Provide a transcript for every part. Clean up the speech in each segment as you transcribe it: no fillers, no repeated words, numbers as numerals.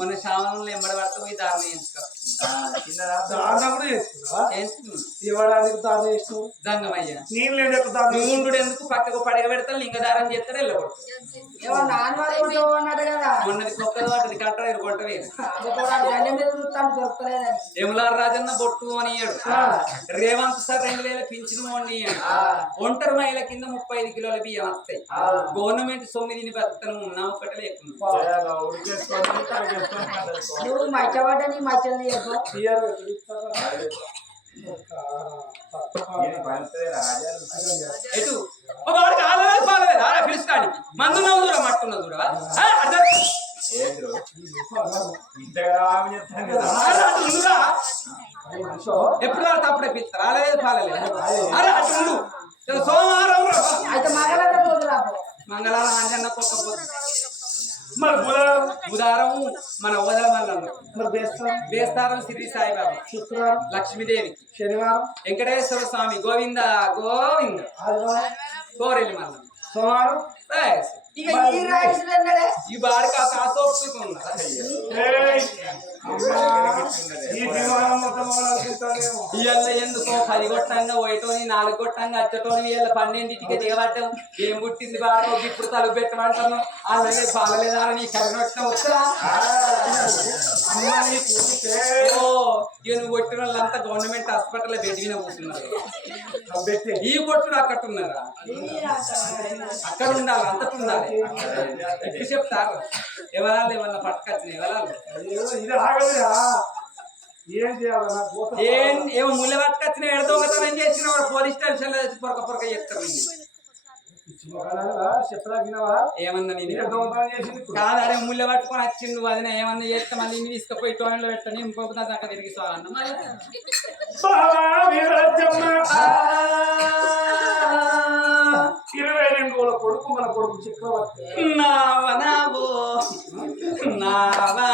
మన శ్రావణంలో ఎంబడి పడితే పోయి దారుణ చేసుకుంటా ఇవ్వడానికి దారుణ చేస్తూ జంగమయ్య నీళ్ళు నూండు ఎందుకు పక్కకు పడగ పెడతారు లింగ దారం చేస్తారు వెళ్ళకూడదు మొన్నది కొత్తది వాటిది కట్ట కొట్టలేదు యములార్ రాజన్న బొట్టు అని ఇయ్యాడు రేవంత్ సార్ 2000 పింఛను అని ఇయ్యాడు ఒంటరి మహిళ కింద 35 కిలోల బియ్యం వస్తాయి గవర్నమెంట్ 9 బతకను ఉన్నా ఒకటి లేకుండా మచ్చబడ్డని మచ్చని ఎటు వాడికి ఆలలేదు పాలలేదా పిలుస్తానికి మందున్నా చూడ మట్టున్నా చూడ ఎప్పుడు రాదు అప్పుడే పిలుస్తారు ఆలలేదు పాలలేదు అరే అటు సోమవారం మంగళవారం అంజన్న కొట్టపోతుంది బుధారం మన ఓదల మల్ల బేస్తారం శ్రీ సాయిబాబా శుక్రవారం లక్ష్మీదేవి శనివారం వెంకటేశ్వర స్వామి గోవింద గోవింద కోరెల్లి మల్ల సోమవారం ఈ బాడికి కాసోపుకున్నా ఇవాళ ఎందుకో 10 కొట్టంగా 4 కొట్టంగా అచ్చటోని వీళ్ళ 12కి దిగబడ్డాం ఏం పుట్టింది బాడకో ఇప్పుడు తలుపు పెట్టమంటాను అలాగే పాలలేదా నీ కర్రొట్టిన వస్తురా నువ్వు కొట్టిన వాళ్ళంతా గవర్నమెంట్ హాస్పిటల్ బెడ్ మీద కూర్చున్నారు ఈ కొట్టుడు అక్కడ ఉన్నారా అక్కడ ఉండాలి అంతకు ఉండాలి ఎప్పుడు చెప్తారు ఎవరాలు ఏమన్నా పట్టుకొచ్చిన ఎవరాలు ఏమో ముళ్ళ పట్టుకొచ్చిన ఎడదొంగతనం చేసిన పోలీస్ స్టేషన్ లో పొరక పొరక చెప్తారు ఏమన్నా కాదు అరే ముళ్ళ పట్టుకొని వచ్చిండు వదిన ఏమన్నా చేస్తే మళ్ళీ ఇన్ని తీసుకుపోయి టోన్లో పెట్టని ఇంకొక దాకా తిరిగి సాగన్న 22 రోజుల కొడుకు మన కొడుకు చక్రవర్తి నావనావో నావా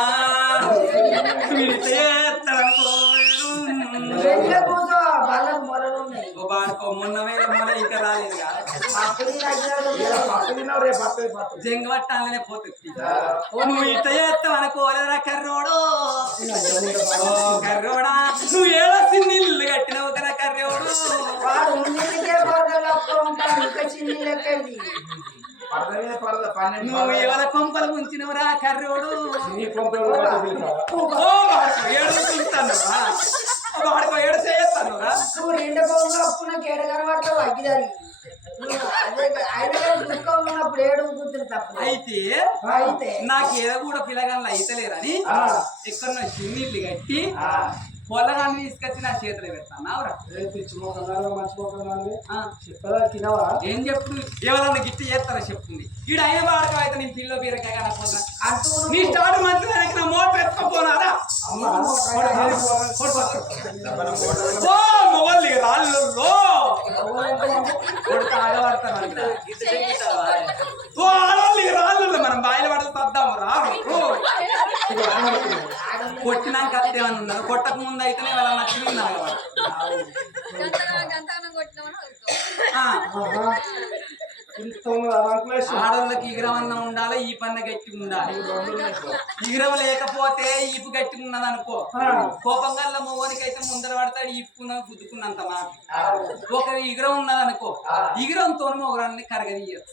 మొన్న వేల మొన్న ఇంకా రాలేదు జంగ పట్టాలనే పోతుంది నువ్వు ఇట్ట చేస్తావు అనుకోలేదా కర్రోడు కర్రోడా నువ్వు ఏదో సిన్నిల్లు కట్టినావు కదా కర్రోడు నువ్వు ఎవరి కొంపలు ఉంచినవురా కర్రోడు ఏడుస్తాను వాడికో ఏడు చేస్తాను నువ్వు రెండు పోగా అప్పుడు నాకు ఏడు కనబడతావు అగ్గిదారి అయితే నాకు ఏదో కూడా పిల్లగాళ్ళు అయితలేరని ఎక్కడ చిన్నీళ్ళు కట్టి పొలగాన్ని తీసుకొచ్చి నా చేతులు పెడతాను ఏం చెప్పు ఎవరన్నా గిట్టి చేస్తారా చెప్తుంది ఈడ అయిన వాడకం అయితే నేను పిల్ల బీరకాయ కనపోతా నీ స్టార్ట్ మంత్రి నా మోటార్ ఎత్తుకపోనారా మొగల్ని రాళ్ళలో కొడుకు ఆడబడతాను ఆడవాళ్ళకి రాళ్ళు మనం బాయిల పడలు తద్దాము రా కొట్టినాక ఏమన్నా ఉన్నారు కొట్టక ముందు అయితేనే వాళ్ళ నచ్చింది ఆడవాళ్ళకి ఈగరం అన్న ఉండాలి ఈ పన్న గట్టి ఉండాలి ఈగరం లేకపోతే ఈపు గట్టి ఉన్నది అనుకో కోపంగా మొగోనికి అయితే ముందర పడతాడు ఈపుకున్న గుద్దుకున్నంత మాట ఒక ఈగరం ఉన్నది అనుకో ఈగరంతో మొగరాన్ని కరగనీయచ్చు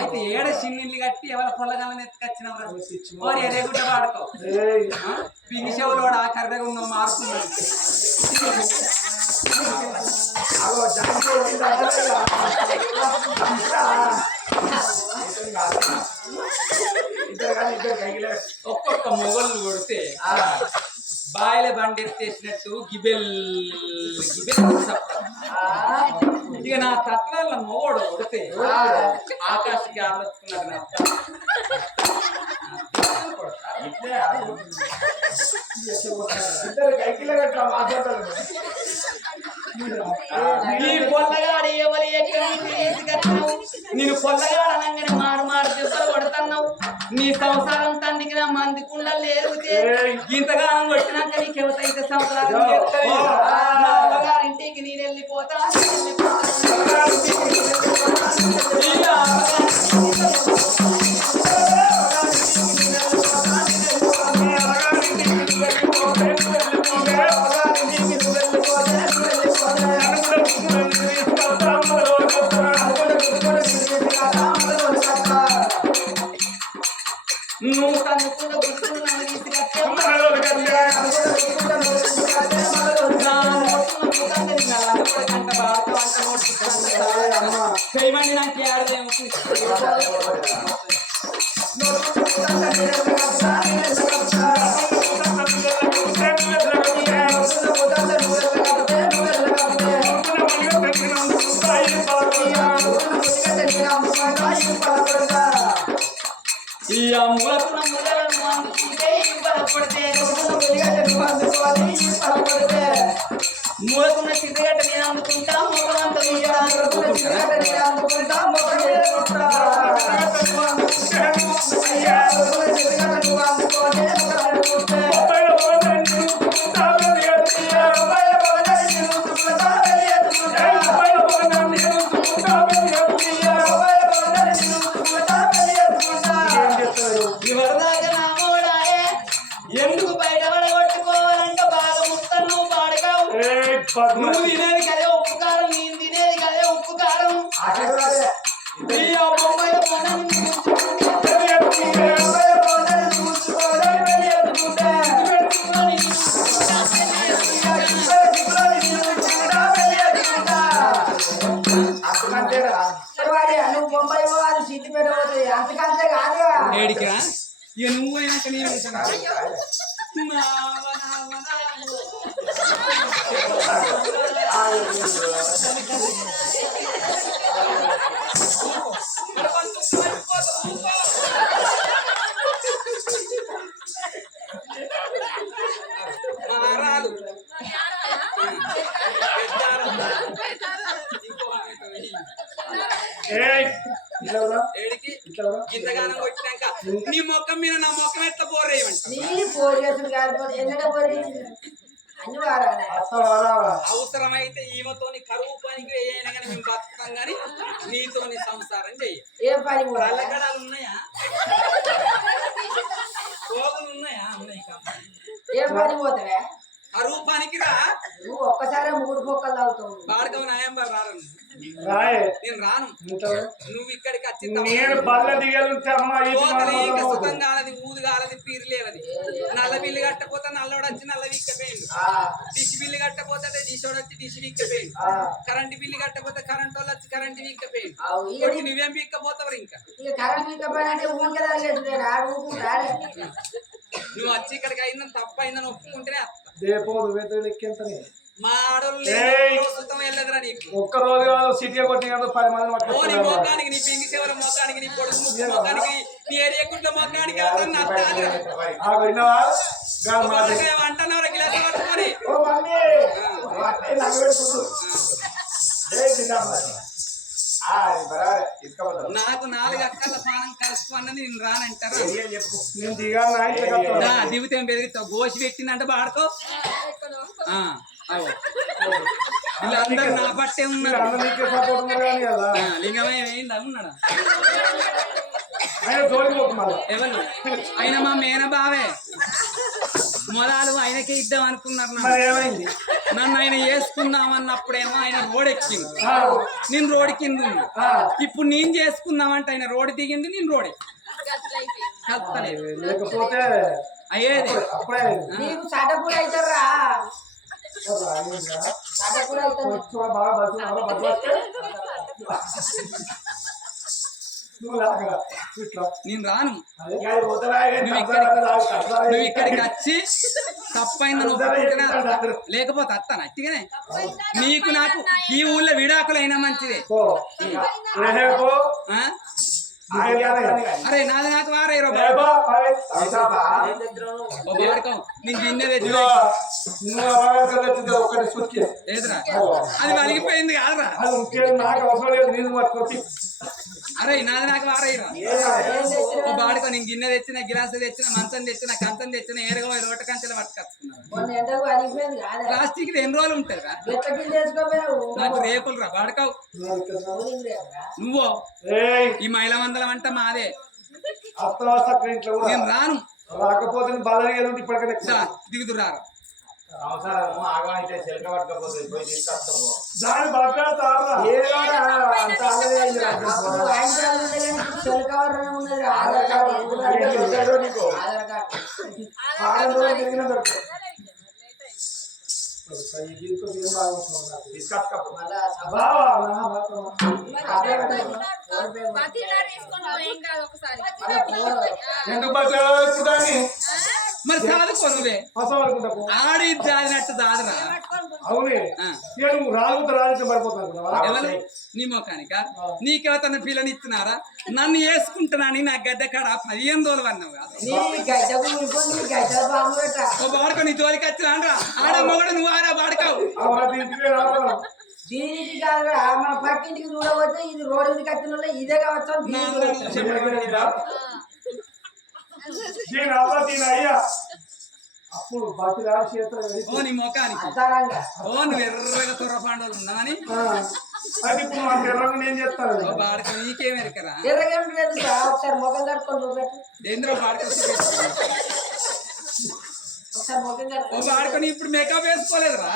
అయితే ఏడ చిన్నిళ్ళు కట్టి ఎవరి పొల్లగాలని ఎత్తుకొచ్చినవరా ఎరేగుడ్డ వాడుకో పింగి చెవులు కూడా ఆ కర్రగా ఉన్న మారుతున్నాడు ఒక్కొక్క మొగళ్ళు కొడితే బాయిల బండి ఎత్తేసినట్టు గిబెల్ గిబెల్ ఇక నా తత్వాల మొగోడు కొడితే ఆకాశకి ఆలోచుకున్నాడు నా నీ పొల్లగాడు ఎవరు నేను పొల్లగాడు అనగానే మారు దెబ్బలు కొడుతున్నావు నీ సంసారం తండ్రికి నా మంది కుండలు లేరుతే ఇంతగానం కొట్టినాక నీకు ఎవరైతే సంసారం ఇంటికి నేను వెళ్ళిపోతా నువ్వు తన్నుకున్న గుర్తులు నన్ను తీసుకొస్తే చేయమని నాకు ఏడదేమో ఈ మూలకున్న ముళ్ళను అందుకుంటే బలపడితే మూలకున్న సిగరెట్ నేను అందుకుంటా మూలంతా ఎందుకు బయట పడగొట్టుకోవాలంటే బాగా ముత్తను నువ్వు పాడగావు నువ్వు తినేది కదే ఉప్పు కారం నేను తినేది కదే ఉప్పు కారం ఈ అమ్మాయి నువ్వు బొంబాయి పోవాలి సిద్ధి పెట్టబోతుంది అంతకంతే కాదుగా ఏడికిరా ఇక నువ్వు అయినాక నేను ఏడికి ఇంతగానం వచ్చినాక నీ మొక్కం మీద నా మొక్కం ఎట్లా పోరేయమంట నీ పోరేసుడు కాకపోతే ఎన్నడో పోరేసి అన్ని వారాలి అవసరమైతే ఈమెతోని కరువు పనికి వేయైనా కానీ మేము బతుకుతాం కానీ నీతోని సంసారం చెయ్యి ఏ పని కూడా అల్లగడాలు ఉన్నాయా పోగులు ఉన్నాయా ఉన్నాయి ఏ పని పోతావే కరువు పనికి రా నువ్వు ఒక్కసారి 3 పొక్కలు తాగుతావు బాడకం నాయంబర్ రాను నేను రాను నువ్వు ఇక్కడికి వచ్చి నేను బల్ల దిగలుంటే సుఖం కాలది ఊదు కాలది పీరు లేవది నల్ల బిల్లు కట్టపోతే నల్లోడు వచ్చి నల్ల వీక్కపోయిండు డిష్ బిల్లు కట్టపోతే డిషోడు వచ్చి డిష్ వీక్కపోయిండు కరెంట్ బిల్లు కట్టపోతే కరెంట్ వాళ్ళు వచ్చి కరెంట్ వీక్కపోయిండు నువ్వేం వీక్కపోతావు ఇంకా కరెంట్ వీక్కపోయినంటే నువ్వు వచ్చి ఇక్కడికి అయిందని తప్పు అయిందని ఒప్పుకుంటేనే మా ఆడోళ్ళు వెళ్ళదురా నీకు ఒక్క రోజు కాదు సిటీ కొట్టి 10 మంది ఓ నీ మొఖానికి నీ పింగి చివరి మొఖానికి నీ పొడుగు ముక్కు మొఖానికి నీ ఏరియాకుంటే మొఖానికి అంటున్నారు గిలాస పట్టుకొని నాకు 4 అక్కల పానం కలుసుకున్నది నేను రానంటారా దిగుతే బెదిరిస్తావు గోసి పెట్టిందంటే బాడుకో వీళ్ళందరూ నా పట్టే ఉన్నారు లింగమయ్య ఏంది ఉన్నాడా ఎవరు ఆయన మా మేన బావే మొదలు ఆయనకే ఇద్దాం అనుకున్నారు నన్ను ఆయన వేసుకుందాం అన్నప్పుడేమో ఆయన రోడ్ ఎక్కింది నేను రోడ్ కింద ఉన్నా ఇప్పుడు నేను చేసుకుందామంటే ఆయన రోడ్ దిగింది నేను రోడ్ లేకపోతే అయ్యేది నేను రాను నువ్వు ఇక్కడికి వచ్చి తప్పైందని ఒప్పుకుంటేనే లేకపోతే అత్తాను అట్టిగానే నీకు నాకు ఈ ఊళ్ళో విడాకులు అయినా మంచిదే అరే నాది నాకు వారే నీకు గిన్నె తెచ్చి ఏదిరా అది వలిగిపోయింది కాదురా అరే నాది నాకు వారైరా బాడుకో నేను గిన్నె తెచ్చిన గిలాసు తెచ్చిన మంచం తెచ్చిన కంచం తెచ్చిన ఏరుగా లోట కంచెలు పట్టుకొచ్చుకున్నాను ప్లాస్టిక్ ఎన్ని రోజులు ఉంటారా నాకు రేపులు రా బాడుకోవు నువ్వు ఈ మైల మందలం అంట మాదే నేను రాను రాకపోతే ఇప్పటికే దిగుదురా చెలక ఎవరు ఉన్నది ఆధార్ కార్డు ఆధార్ కార్డు మళ్ళా ఎందుకు బతకాలి మరి చదువుకో నువ్వే ఆడి దాదినట్టు దాదరా అవునే ఇక నువ్వు రాజుతో రాజు పడిపోతాను ఎవరు నీ మొఖానిక నీకెవతన్న పిల్లని ఇస్తున్నారా నన్ను వేసుకుంటున్నాని నా గడ్డ కాడ 15 రోజులు అన్నావు కాదు ఓ బాడుకో నీ జోలికి వచ్చినా ఆడ మొగడు నువ్వు ఆడ బాడుకావు దీనికి కాదు మన పక్కింటికి చూడవచ్చు ఇది రోడ్డు మీదకి వచ్చిన ఇదే కావచ్చు అయ్యా అప్పుడు బతిలా చేస్తారు ఓ నీ మొఖానికి ఓ నువ్వు ఎర్రగా తుర్ర పాండవులు ఉన్నావని అది ఇప్పుడు మా తెలంగాణ ఏం చేస్తారు ఓ బాడుకో నీకేం ఎరకరా ఎర్రగా ఉంటుంది సార్ ఒకసారి ముఖం కట్టుకొని ఏంద్రో బాడుకో ఒకసారి ముఖం ఓ బాడుకొని ఇప్పుడు మేకప్ వేసుకోలేదురా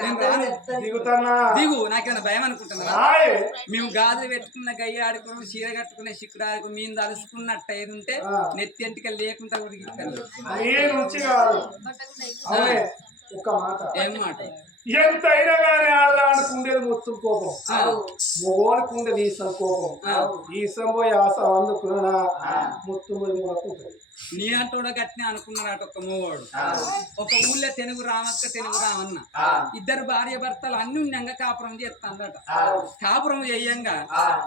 నేను రాను. దిగుతానా దిగు నాకేమైనా భయం అనుకుంటున్నారా రాయ్. మేము గాజులు పెట్టుకున్న గయ్య ఆడుకుని చీర కట్టుకునే చిక్కుడు ఆడుకు మేము తలుసుకున్నట్టు అయి ఉంటే నెత్తి ఎంటిక లేకుండా ఉడికిస్తాను నేను రుచి కాదు అవునే ఒక్క మాట ఏం మాట ఎంత అయినా కానీ ఆడదానికి మొత్తం కోపం మొగోనికి ఉండేది ఈసం కోపం ఈసం పోయి ఆశ అందుకున్నా మొత్తం పోయి మొదలుకుంటుంది నీ అంటోడ గట్టినే అనుకున్నాడు ఒక మూవాడు ఒక ఊళ్ళో తెలుగు రామక్క తెలుగు రామన్న ఇద్దరు భార్య భర్తలు అన్ని ఉండంగా కాపురం చేస్తాడట కాపురం చేయంగా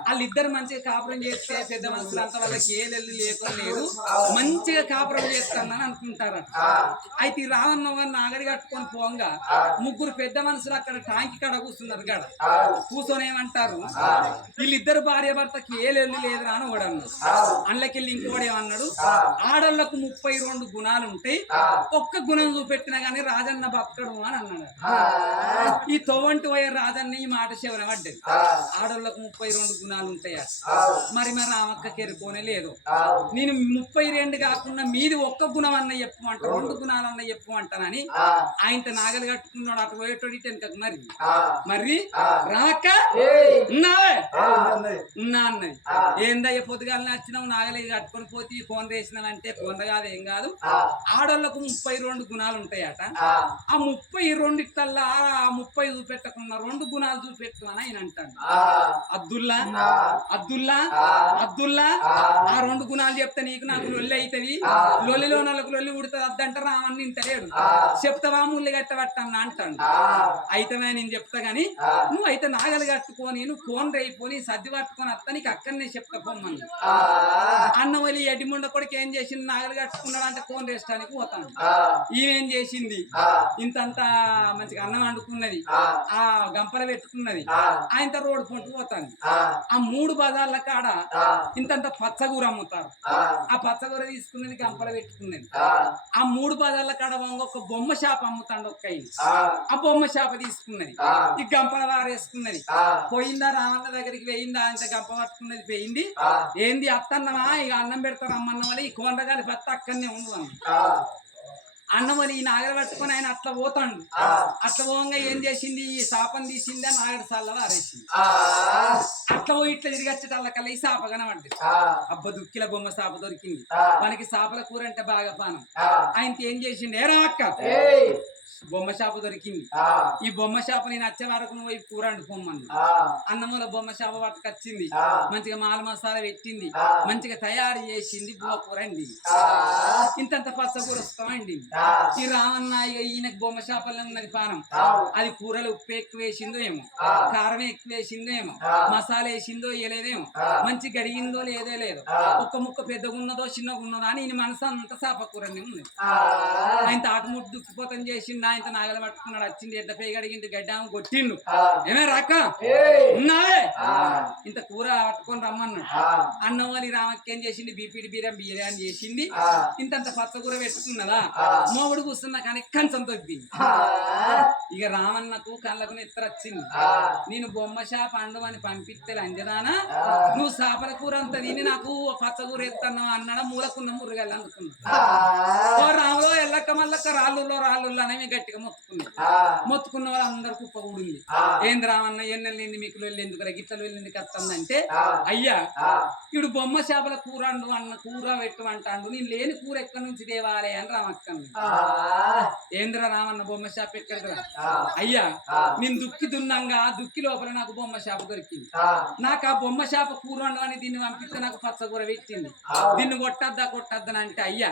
వాళ్ళిద్దరు మంచిగా కాపురం చేస్తే పెద్ద మనుషులు అంతా వాళ్ళకి ఏలెల్లు లేలేదు మంచిగా కాపురం చేస్తానని అనుకుంటారట అయితే ఈ రామన్న గారు నాగడి కట్టుకొని పోంగా ముగ్గురు పెద్ద మనుషులు అక్కడ టాంకి కాడ కూర్చున్నారు కాడ కూర్చొని ఏమంటారు వీళ్ళిద్దరు భార్య భర్తకి ఏలెల్లు లేదురా అని ఒకడు అన్నాడు అందులోకెళ్ళి ఇంకోటి ఏమన్నాడు ఆడళ్లకు 32 గుణాలు ఉంటాయి ఒక్క గుణం చూపెట్టినా గానీ రాజన్న బతకడు అని అన్నాడు ఈ తొవ్వంటి పోయే రాజన్న ఈ మాట శివన పడ్డది ఆడళ్లకు 32 గుణాలు ఉంటాయా మరి రామక్క కెరుకోనే లేదు నేను 32 కాకుండా మీది ఒక్క గుణం అన్న చెప్పమంట 2 గుణాలన్న చెప్పమంటానని ఆయనతో నాగలు కట్టుకున్నాడు అటు పోయేటోడి వెనకకు మరి రామక్క ఉన్నావే ఉన్నా అన్నది ఏందయ్య పొద్దుగాల నచ్చినావు నాగలి కట్టుకొని పోతే ఫోన్ వేసినావంటే కొండ కాదు ఏం కాదు ఆడోళ్లకు 32 గుణాలు ఉంటాయట ఆ 32 కల్లా ఆ 30 చూపెట్టకున్న 2 గుణాలు చూపెట్టు అని ఆయన అంటాడు అబ్దుల్లా అబ్దుల్లా అబ్దుల్లా ఆ 2 గుణాలు చెప్తే నీకు నాకు లొల్లి అవుతుంది లొల్లిలో నాకు లొల్లి ఉడుతుంది అద్దంట రామని ఇంటలేడు చెప్తావా ముళ్ళు కట్టబట్టన్నా అంటాడు అయితే నేను చెప్తా గాని నువ్వు అయితే నాగలు కట్టుకొని నువ్వు కోన్ రైపోని సర్ది పట్టుకొని వస్తా నీకు అక్కడనే చెప్తా పొమ్మని అన్న వలి ఎడిముండ కొడుకు ఏం చేసింది నాగలు కట్టుకున్నాడు అంటే కోన్ వేయడానికి పోతాను ఈయనేం చేసింది ఇంతంత మంచిగా అన్నం వండుకున్నది ఆ గంపల పెట్టుకున్నది ఆయనతో రోడ్డు పొంటు పోతాను ఆ 3 బజార్ల కాడ ఇంతంత పచ్చగూర అమ్ముతారు ఆ పచ్చగూర తీసుకున్నది గంపల పెట్టుకున్నది ఆ 3 బజార్ల కాడ ఒక బొమ్మ షాప్ అమ్ముతాడు ఒక్క ఆ బొమ్మ షాప్ తీసుకున్నది ఈ గంపల వారేసుకున్నది పోయిందా రామన్న దగ్గరికి పోయిందా అంత గంప పట్టుకున్నది పోయింది ఏంది అత్తన్నమా ఇక అన్నం పెడతారు అమ్మన్న వాళ్ళ ఈ కొండగాలి భర్త అక్కడనే ఉండు అని అన్నమని ఈ నాగర పట్టుకొని ఆయన అట్లా పోతాడు అట్లా పోగా ఏం చేసింది ఈ శాపం తీసిందా నాగర సాలలో ఆరేసింది అట్లా పోయి ఇట్లా తిరిగి వచ్చేటల్లకల్లా ఈ శాప కనబడ్డది అబ్బ దుక్కిల బొమ్మ శాప దొరికింది మనకి శాపల కూర అంటే బాగా పానం ఆయనకి ఏం చేసిండు ఏరా అక్క బొమ్మ షాపు దొరికింది ఈ బొమ్మ షాపు నేను వచ్చే వరకు నువ్వు కూర వండుకోమన్నా అన్నమూల బొమ్మ షాపు పట్టుకొచ్చింది మంచిగా మాల మసాలా పెట్టింది మంచిగా తయారు చేసింది బువ్వ కూర అండి ఇంతంత పచ్చ కూర వస్తామండి ఈ రామన్న ఈయనకు బొమ్మ షాపులో ఉన్నది పానం అది కూరలు ఉప్పు ఎక్కువ వేసిందో ఏమో కారం ఎక్కువ వేసిందో ఏమో మసాలా వేసిందో వేయలేదేమో మంచి గడిగిందో లేదో లేదు ఒక్క ముక్క పెద్దగా ఉన్నదో చిన్నగా ఉన్నదో అని ఈయన మనసు అంత చేప కూరనే ఉంది ఆయన తాటముట్టు దుక్కిపోతం చేసిండు ఆయన నాగలు పట్టుకున్నాడు వచ్చింది ఎడ్ల పేగ అడిగింది గడ్డాము కొట్టిండు ఏమే రాక ఉన్నావే ఇంత కూర పట్టుకొని రమ్మన్నాడు అన్నం అని రామక్క ఏం చేసింది బీపీడి బిర్యానీ చేసింది ఇంతంత పచ్చ కూర పెట్టుకున్నదా మోగుడు కూర్చున్నా కానీ కంచం తొప్పింది ఇక రామన్నకు కళ్ళకు నెత్తర వచ్చింది నేను బొమ్మ షాప్ అండమని పంపిస్తే అంజనానా నువ్వు చేపల కూర అంత తిని నాకు పచ్చ కూర ఎత్తన్నావు అన్నాడు మూలకున్న మురుగల్లు అందుకున్నా రాములో ఎల్లక్క మల్లక్క రాళ్ళుల్లో రాళ్ళుల్లో అనేవి గట్టిగా మొత్తుకున్న వాళ్ళు అందరు కుప్ప కూడింది. ఏంది రామన్న ఎన్నెళ్ళింది మీకు వెళ్ళి ఎందుకు గిట్ల వెళ్ళింది కత్తందంటే అయ్యా ఇడు బొమ్మ చేపల కూర అన్న కూర పెట్టమంటాడు, నేను లేని కూర ఎక్కడి నుంచి తేవాలే అని రామక్కను. ఏంద్ర రామన్న బొమ్మ చేప ఎక్కడికి రా అయ్యా, నేను దుక్కి దున్నంగా దుక్కి లోపల నాకు బొమ్మ చేప దొరికింది. నాకు ఆ బొమ్మ చేప కూర అని దీన్ని పంపిస్తే నాకు పచ్చకూర పెట్టింది. దీన్ని కొట్టద్దని అంటే అయ్యా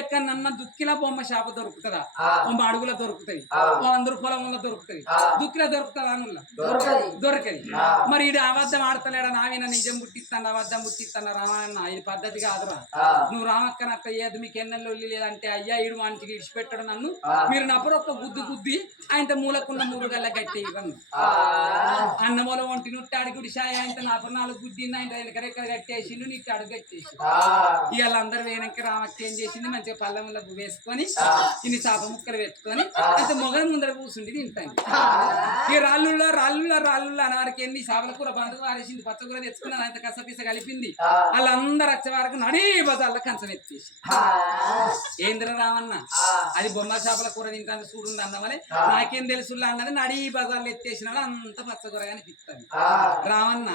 ఎక్కడన్నా దుక్కిలా బొమ్మ చేప దొరుకుతుందా? అడుగులో దొరుకుతుంది, 100 పొలంలో దొరుకుతుంది, దుక్కిలో దొరుకుతుందా? దొరకది. మరి ఇది అబద్ధం ఆడతలేడా? నావిన నిజం పుట్టిస్తాను అబద్ధం పుట్టిస్తాను రామన్న, ఇది పద్ధతి కాదురా. నువ్వు రామక్కనట్ట ఏది మీకు ఎన్నెల్లో లేదంటే అయ్యా ఇడు మంచిగా ఇడిచిపెట్టడు నన్ను, మీరు నపరొక్క గుద్ది ఆయన మూలకున్న మూడుగల్ల గట్టి అన్నమూల ఒంటి నుట్టి అడుగుడి షాయి ఆయన నాకు 4 గుద్దింది, ఆయన వెనకరెక్కడ కట్టేసిండు, నీకు అడుగు కట్టేసి ఇవాళ అందరు వేయనక రామక్క ఏం చేసింది, మంచిగా పల్లెముల వేసుకొని ఇన్ని చేప ముక్కలు పెట్టుకొని అయితే మొగలు ముందర కూర్చుండి తింటాను. ఈ రాళ్ళుల్లో అనవారికి ఎన్ని చేపల కూర బంధువు వారేసింది, పచ్చకూర తెచ్చుకున్నది, అంత కసపిస కలిపింది. వాళ్ళందరూ వచ్చే వరకు నడి బజార్లో కంచం ఎత్తేసి ఏంద్ర రామన్న అది బొమ్మ చేపల కూర తింటాను చూడుంది అన్నమని నాకేం తెలుసు అన్నది నడి బజార్లో ఎత్తేసిన అంత పచ్చకూర కనిపిస్తుంది. రామన్న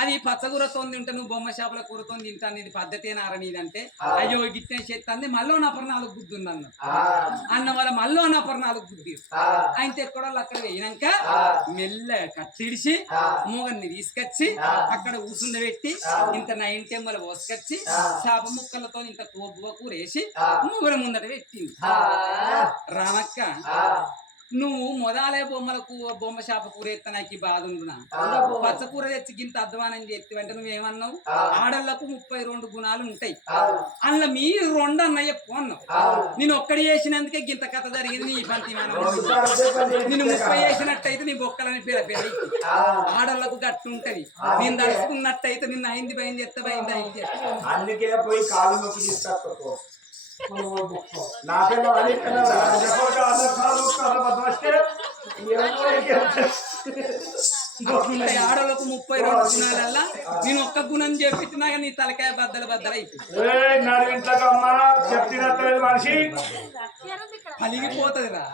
అది పచ్చకూరతో తింటా నువ్వు బొమ్మ చేపల కూరతో తింటాను, ఇది పద్ధతేనారా నీదంటే అయ్యో గిట్టే చేస్తాంది మళ్ళీ నపర 4 గుద్దుంది అన్న వాళ్ళ మళ్ళీ నపర 4 గుద్ది అయితే ఎక్కడో అక్కడ వేయినాక మెల్ల కట్టిడిసి మూగన్ని తీసుకొచ్చి అక్కడ కూసుండబెట్టి ఇంత 9 టెమ్మలు పోసుకొచ్చి చేప ముక్కలతో ఇంత తోబువ కూరేసి మూగల ముందట పెట్టింది. రామక్క నువ్వు మొదలే బొమ్మ చేప కూర ఎత్త నాకు బాధ ఉండునా, పచ్చకూర తెచ్చి గింత అధ్వానం చేస్తే అంటే నువ్వేమన్నావు ఆడళ్లకు 32 గుణాలు ఉంటాయి, అందులో మీరు 2 అన్నయ్య ఎక్కువ అన్నావు. నేను ఒక్కడి చేసినందుకే గింత కథ జరిగింది. నీ పంతి నేను 30 చేసినట్టయితే నీ బొక్కలని పేరు ఆడళ్లకు గట్టు ఉంటది, నేను దడుచుకున్నట్టయితే నిన్ను అయింది భయం చేస్తా భయం అయింది అందుకే పోయి కాలు నొక్కి తీసుకొచ్చుకో. నాకేమో ఆడలకు 32 గుణాలల్లా నేను ఒక్క గుణం చెప్పినా నీ తలకాయ బద్దలు చెప్తున్న మనిషి పలిగిపోతుంది రా.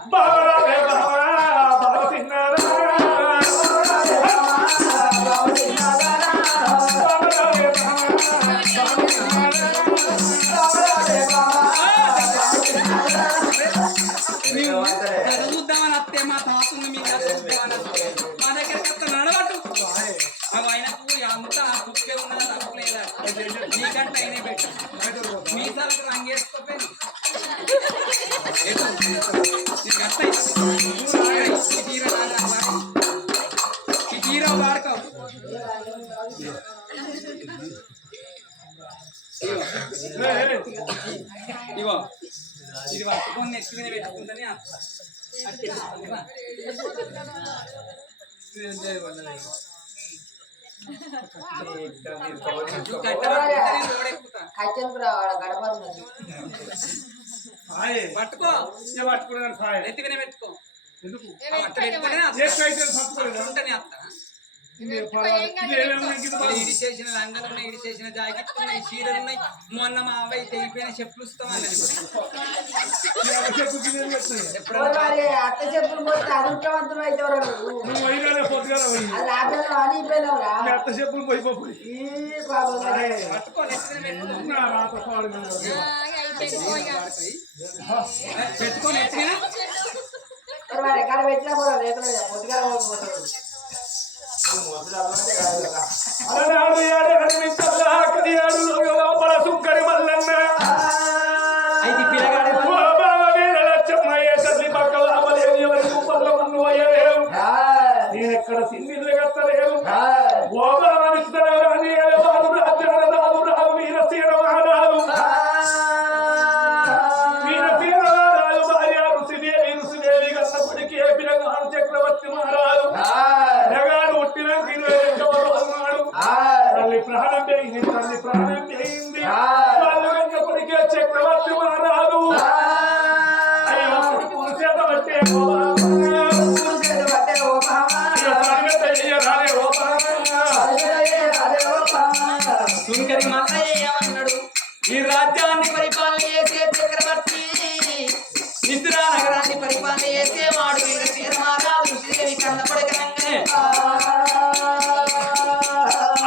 చదువుద్దామని అత్తే మా తాతుంది మీ మా దగ్గర నడవటు అవి ఆయనకు అంతా కుక్కే ఉన్నదా తప్పలేదా నీకంటే అయినా పెట్టు మీసాలకు రంగేసుకోపోయింది తీరా వాడుకో ఇవో ఇది పట్టుకొని నెత్తి మీద పెట్టుకుంటేనే పట్టుకో నెత్తి మీద పెట్టుకో ఇడి చేసిన లంగలు ఉన్నాయి, ఇడి చేసిన జాకెట్లు ఉన్నాయి, చీరలు ఉన్నాయి. మొన్న మా అబ్బాయి తెగిపోయిన చెప్పులు ఇస్తామని పెట్టుకొని ఎత్తినా సుక్కడి మల్లన్న అయితే పిల్లగాడు నేనెక్కడ సిన్నిళ్ళు కట్టలేవు వీరసీనవాదాలు భార్య ఋషిదేవి ఋషిదేవి కన్నప్పటికీ పిల్లగాడు చక్రవర్తి మారాడు. పిల్లగాడు పుట్టినాక 22వ రోజు తల్లి ప్రాణం పోయింది, తల్లి ప్రాణం పోయింది. వాళ్ళు కన్నప్పటికే చక్రవర్తి మారాడు. అయ్యో చేత పట్టే సుంకరి మల్లయ్య ఏమన్నాడు, ఈ రాజ్యాన్ని పరిపాలన చేసే చక్రవర్తి నిద్రా నగరాన్ని పరిపాలన చేసేవాడు వీరసేన మహారాజు శ్రీదేవి కన్నపడగనంగానే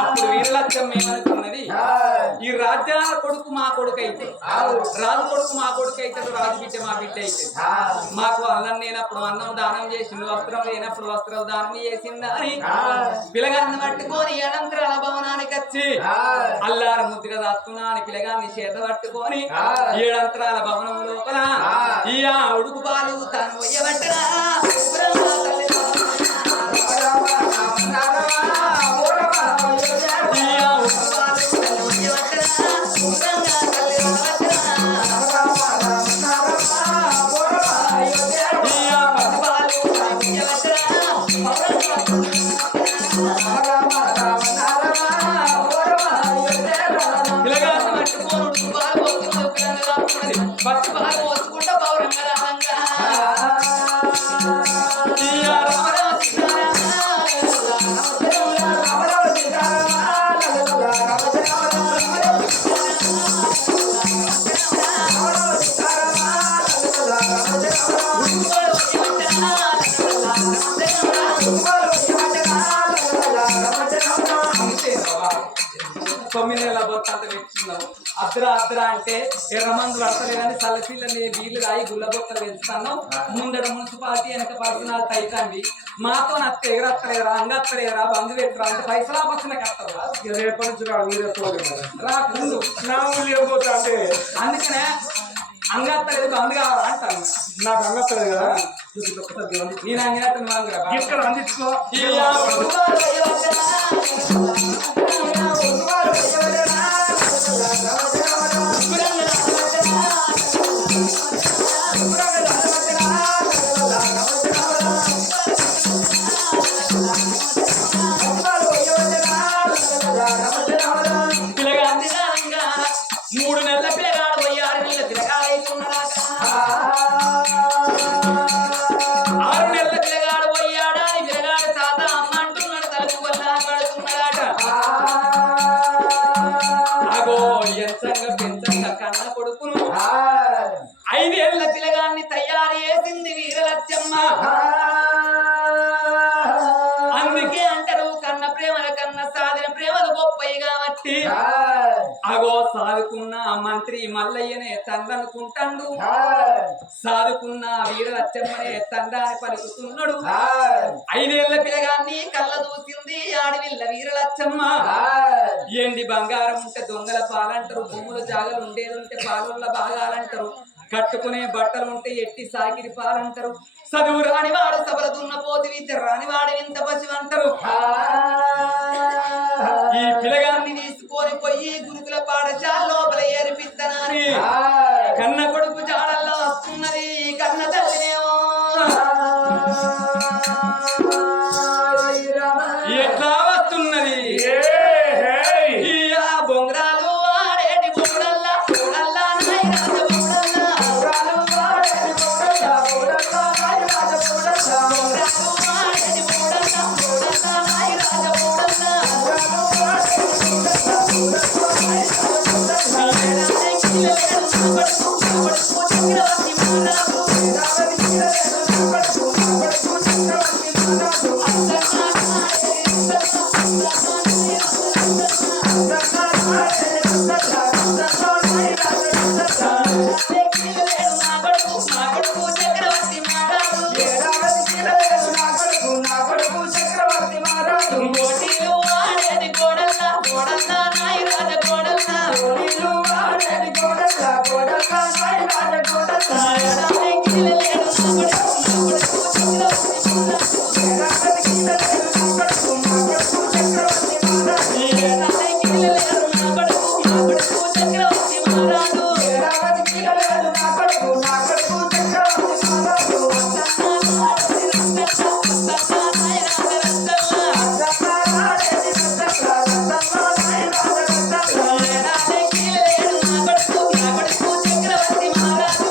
అప్పుడు వీరలక్ష్యం ఏమనుకున్నది, ఈ రాజ్యాల కొడుకు మా కొడుకు అయితే, రాజు కొడుకు మా కొడుకు అయితే, రాజు బిడ్డ మా బిడ్డ అయితే, మాకు అన్నం లేనప్పుడు అన్నం దానం చేసిండు, వస్త్రం లేనప్పుడు వస్త్రం దానం చేసిందా అని పిల్లగాన్ని పట్టుకొని అనంతరాల భవనానికి వచ్చి అల్లార ముద్దుగా దాక్కున్నా అని పిల్లగాన్ని చేత పట్టుకొని ఏడంతరాల భవనం లోపల ఈ ఉడుకు పాలు తాను వయ్యబట్టరా పచ్చి పాలు పోసుకుంటా పౌరంగా తొమ్మిది నెలల బొత్తంత పెంచుతున్నావు. అద్ర అంటే ఎర్రమందు పడతలే కానీ చల్లపిల్లని నీళ్లు రాయి గుల్ల బొత్తలు పెంచుతాను. ముందర మున్సిపాలిటీ వెనక పర్సనాలిటీ అవుతాండి. మాతో నచ్చ ఎగరత్తలేరా అంగత్తలేరా బంధు పెట్టరా అంటే పైసలా వచ్చిన కట్టరా రేపటి నుంచి రాడు మీరే రాకుండు నా ఊళ్ళో పోతా అంటే అందుకనే అంగత్తలేదు బంధు కావాలా అంటాను. నాకు అంగత్తలేదు కదా నేను అంగత్తను బంధురా ఇక్కడ అందించుకో మూడు నెలల పిల్లగాడు పోయి 6 నెలల పిల్లగాడు అవుతున్నాడా, 6 నెలల పిల్లగాడు పోయాడా ఈ పిల్లగాడు తాత అమ్మ అంటున్నాడు, తలుపు వల్ల పడుతున్నాడట. అగో ఎంచంగా పెంచంగా కన్న కొడుకును 5 ఏళ్ల పిల్లగాన్ని తయారు చేసింది వీరలక్ష్యమ్మ. అందుకే అంటారు కన్న ప్రేమల కన్న సాధిన ప్రేమలు గొప్పయి కాబట్టి. అగో సాదుకున్న మంత్రి మల్లయ్యనే తండ్రనుకుంటాడు, సాదుకున్న వీరలక్ష్యమ్మనే తండ్రాని పలుకుతున్నాడు. 5 ఏళ్ల పిల్లగాన్ని కళ్ళ దూసింది ఆడవిల్ల వీరలక్ష్యమ్మ. ఎండి బంగారం ఉంటే దొంగల పాలంటారు, భూముల జాగలు ఉండేదుంటే పాలల్ల భాగాలంటారు, కట్టుకునే బట్టలు ఉంటే ఎట్టి సాకిరి పాలంటారు, చదువు రాని వాడు సభల దున్నపోతు విద్య రాని వాడు ఇంత పశువు అంటారు. ఈ పిల్లగాన్ని తీసుకొని పోయి గురుకుల పాఠశాల లోపల ఏర్పిద్దనని కన్న కొడుకు జాడల్లో వస్తున్నది. కన్న తల్లినేమో ఎట్లా వస్తున్నది, బొంగరాలు ఆడేటి బొమ్మడల్లా బొమ్మడల్లా నాయరాజ బొమ్మడల్లా బొంగరాలు ఆడేటి బొమ్మడల్లా బొమ్మడల్లా నాయరాజ బొమ్మడల్లా బొంగరాలు ఆడేటి బొమ్మడల్లా బొమ్మడల్లా నాయరాజ బొమ్మడల్లా బొంగరాలు ఆడేటి బొమ్మడల్లా బొమ్మడల్లా నాయరాజ బొమ్మడల్లా ఏడాది కిలవేడు పడుకు పడుకు చక్రవర్తి మానాడు ఏడాది కిలవేడు పడుకు పడుకు చక్రవర్తి మానాడు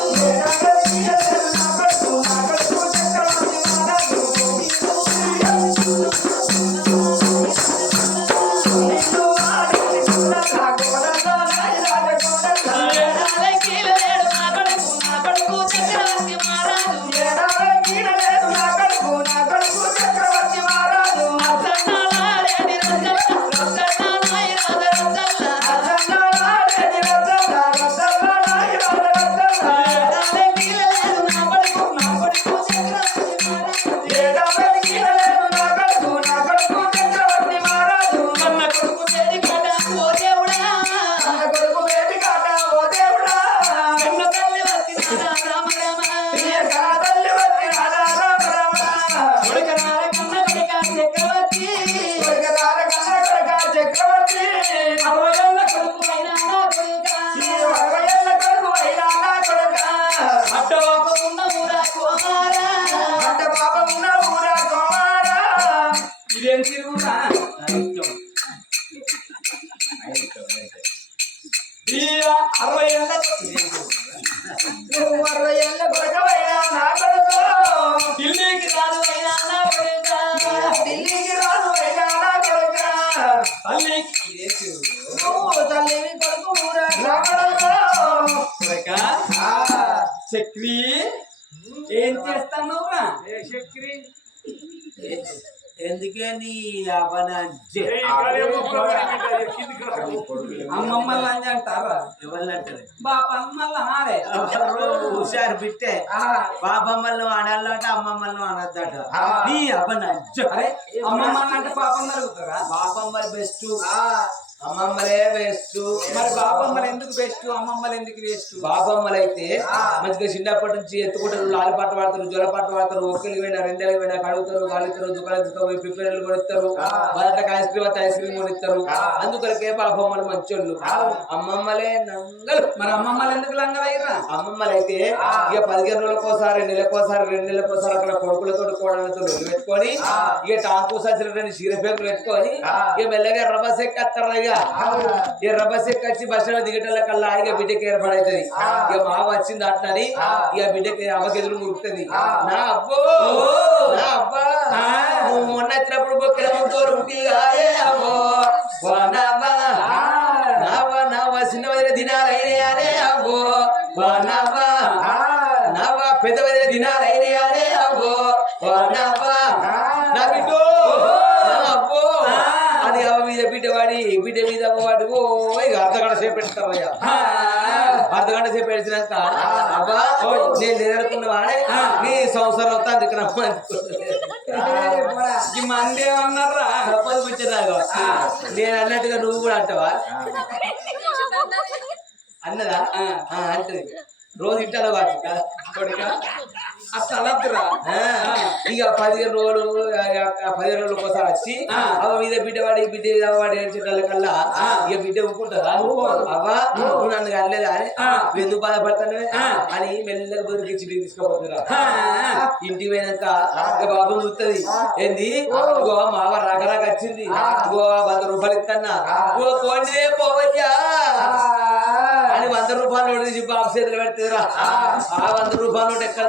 ఈ 60 ఏళ్ళ నువ్వు 60 ఏళ్ళ కొడుకవైనా నా కొడుకు ఢిల్లీకి రాదు అయినా నా కొడుక ఢిల్లీకి రాను అయినా నా కొడుక తల్లికి ఇదేంటి నువ్వు తల్లివి కొడుకు ఊరా నా కొడుకు కొడుక చక్రి ఏం చేస్తావురా ఎందుకే నీ అపనంజే అమ్మమ్మల్ని అని అంటారా ఎవరినంటారు బాపమ్మల్ని అనాలే హుషారు బిట్టే పాపమ్మలను అనాలంటే అమ్మమ్మలను అనద్దట నీ అపనంజ అరే అమ్మమ్మల్ని అంటే పాపం జరుగుతారా పాపమ్మలు బెస్ట్ అమ్మమ్మలే బెస్ట్ మరి బాపమ్మలు ఎందుకు బెస్ట్ అమ్మమ్మలు ఎందుకు వేస్ట్ బాబమ్మలు అయితే మంచిగా చిన్నప్పటి నుంచి ఎత్తుకుంటారు లాలిపాట వాడతారు జ్వరపాట వాడతారు ఒక్కరికి పోయినా రెండేళ్ళకి పోయినా కడుగుతారు కాలుతారు దుకాణం తీసుకుపోయి పిప్పర్లు కొనిస్తారు వాళ్ళకి ఐస్ క్రీమ్ అయితే ఐస్ క్రీమ్ కొనిస్తారు అందుకొరకే బాబమ్మలు మంచోళ్ళు అమ్మమ్మలే నంగలు మరి అమ్మమ్మలు ఎందుకు లంగలయ్యరా అమ్మమ్మలు అయితే ఇక 15 రోజులకోసారి నెలకోసారి 2 నెలలకోసారి అక్కడ కొడుకులతో కోడలతో నిలు పెట్టుకొని ఇక టాంకు సచిన చీరపేకులు పెట్టుకొని ఇక మెల్లగా రబ్బసెక్కత్తారు ఇక ఈ రబ్బసెక్క వచ్చి బస్ స్టాండ్ దిగటల కల్లా ఇక బిడ్డకి ఏర్పడైతుంది ఇక మా వచ్చింది అట్లని ఇక బిడ్డకి అమ్మకెదురు మురుకుతుంది నా అబ్బో నా అబ్బా నువ్వు మొన్న వచ్చినప్పుడు బొక్కెల ముందు అబ్బో నవ్వ చిన్న వదిన దినాలైనాయనే అబ్బో నవ్వ పెద్ద వదిన దినాలైనాయనే అబ్బో నా బిడ్డో అబ్బో అని అవ్వ మీద బిడ్డ వాడి బిడ్డ మీద అవ్వ వాడి ఇక అర్ధగంట సేపు పెడతారయ్యా అర్ధగంట సేపు పెడిచినాక అబ్బా నేను నేర్చుకున్నవాడే నీ సంవత్సరం వస్తా అందుకు ఈ మంది ఏమన్నారా తప్పదు కూర్చున్నాగా నేను అన్నట్టుగా నువ్వు కూడా అంటావా అన్నదా అంటది రోజు ఇంటాలో కాదు కొడుక అట్లా అనద్దురా ఇక 15 రోజులు ఒకసారి వచ్చి అవ మీద బిడ్డవాడి బిడ్డ వాడి ఏడ్చేటల్ల కల్లా ఇక బిడ్డ ఒప్పుకుంటారా అవ్వా నువ్వు నన్ను కనలేదా అని ఎందుకు బాధపడతానే అని మెల్లగా దొరికి చిటికి తీసుకోపోతురా ఇంటికి పోయినాక ఇక బాబు చూస్తుంది ఏంది ఇగో మావ రకరాక వచ్చింది ఇగో 100 రూపాయలు ఇస్తాన్నా ఓ కోండిదే పోవయ్యా అని 100 రూపాయలు నోటి బాబు చేతులు పెడుతుందిరా ఆ 100 రూపాయల నోటు ఎక్కడ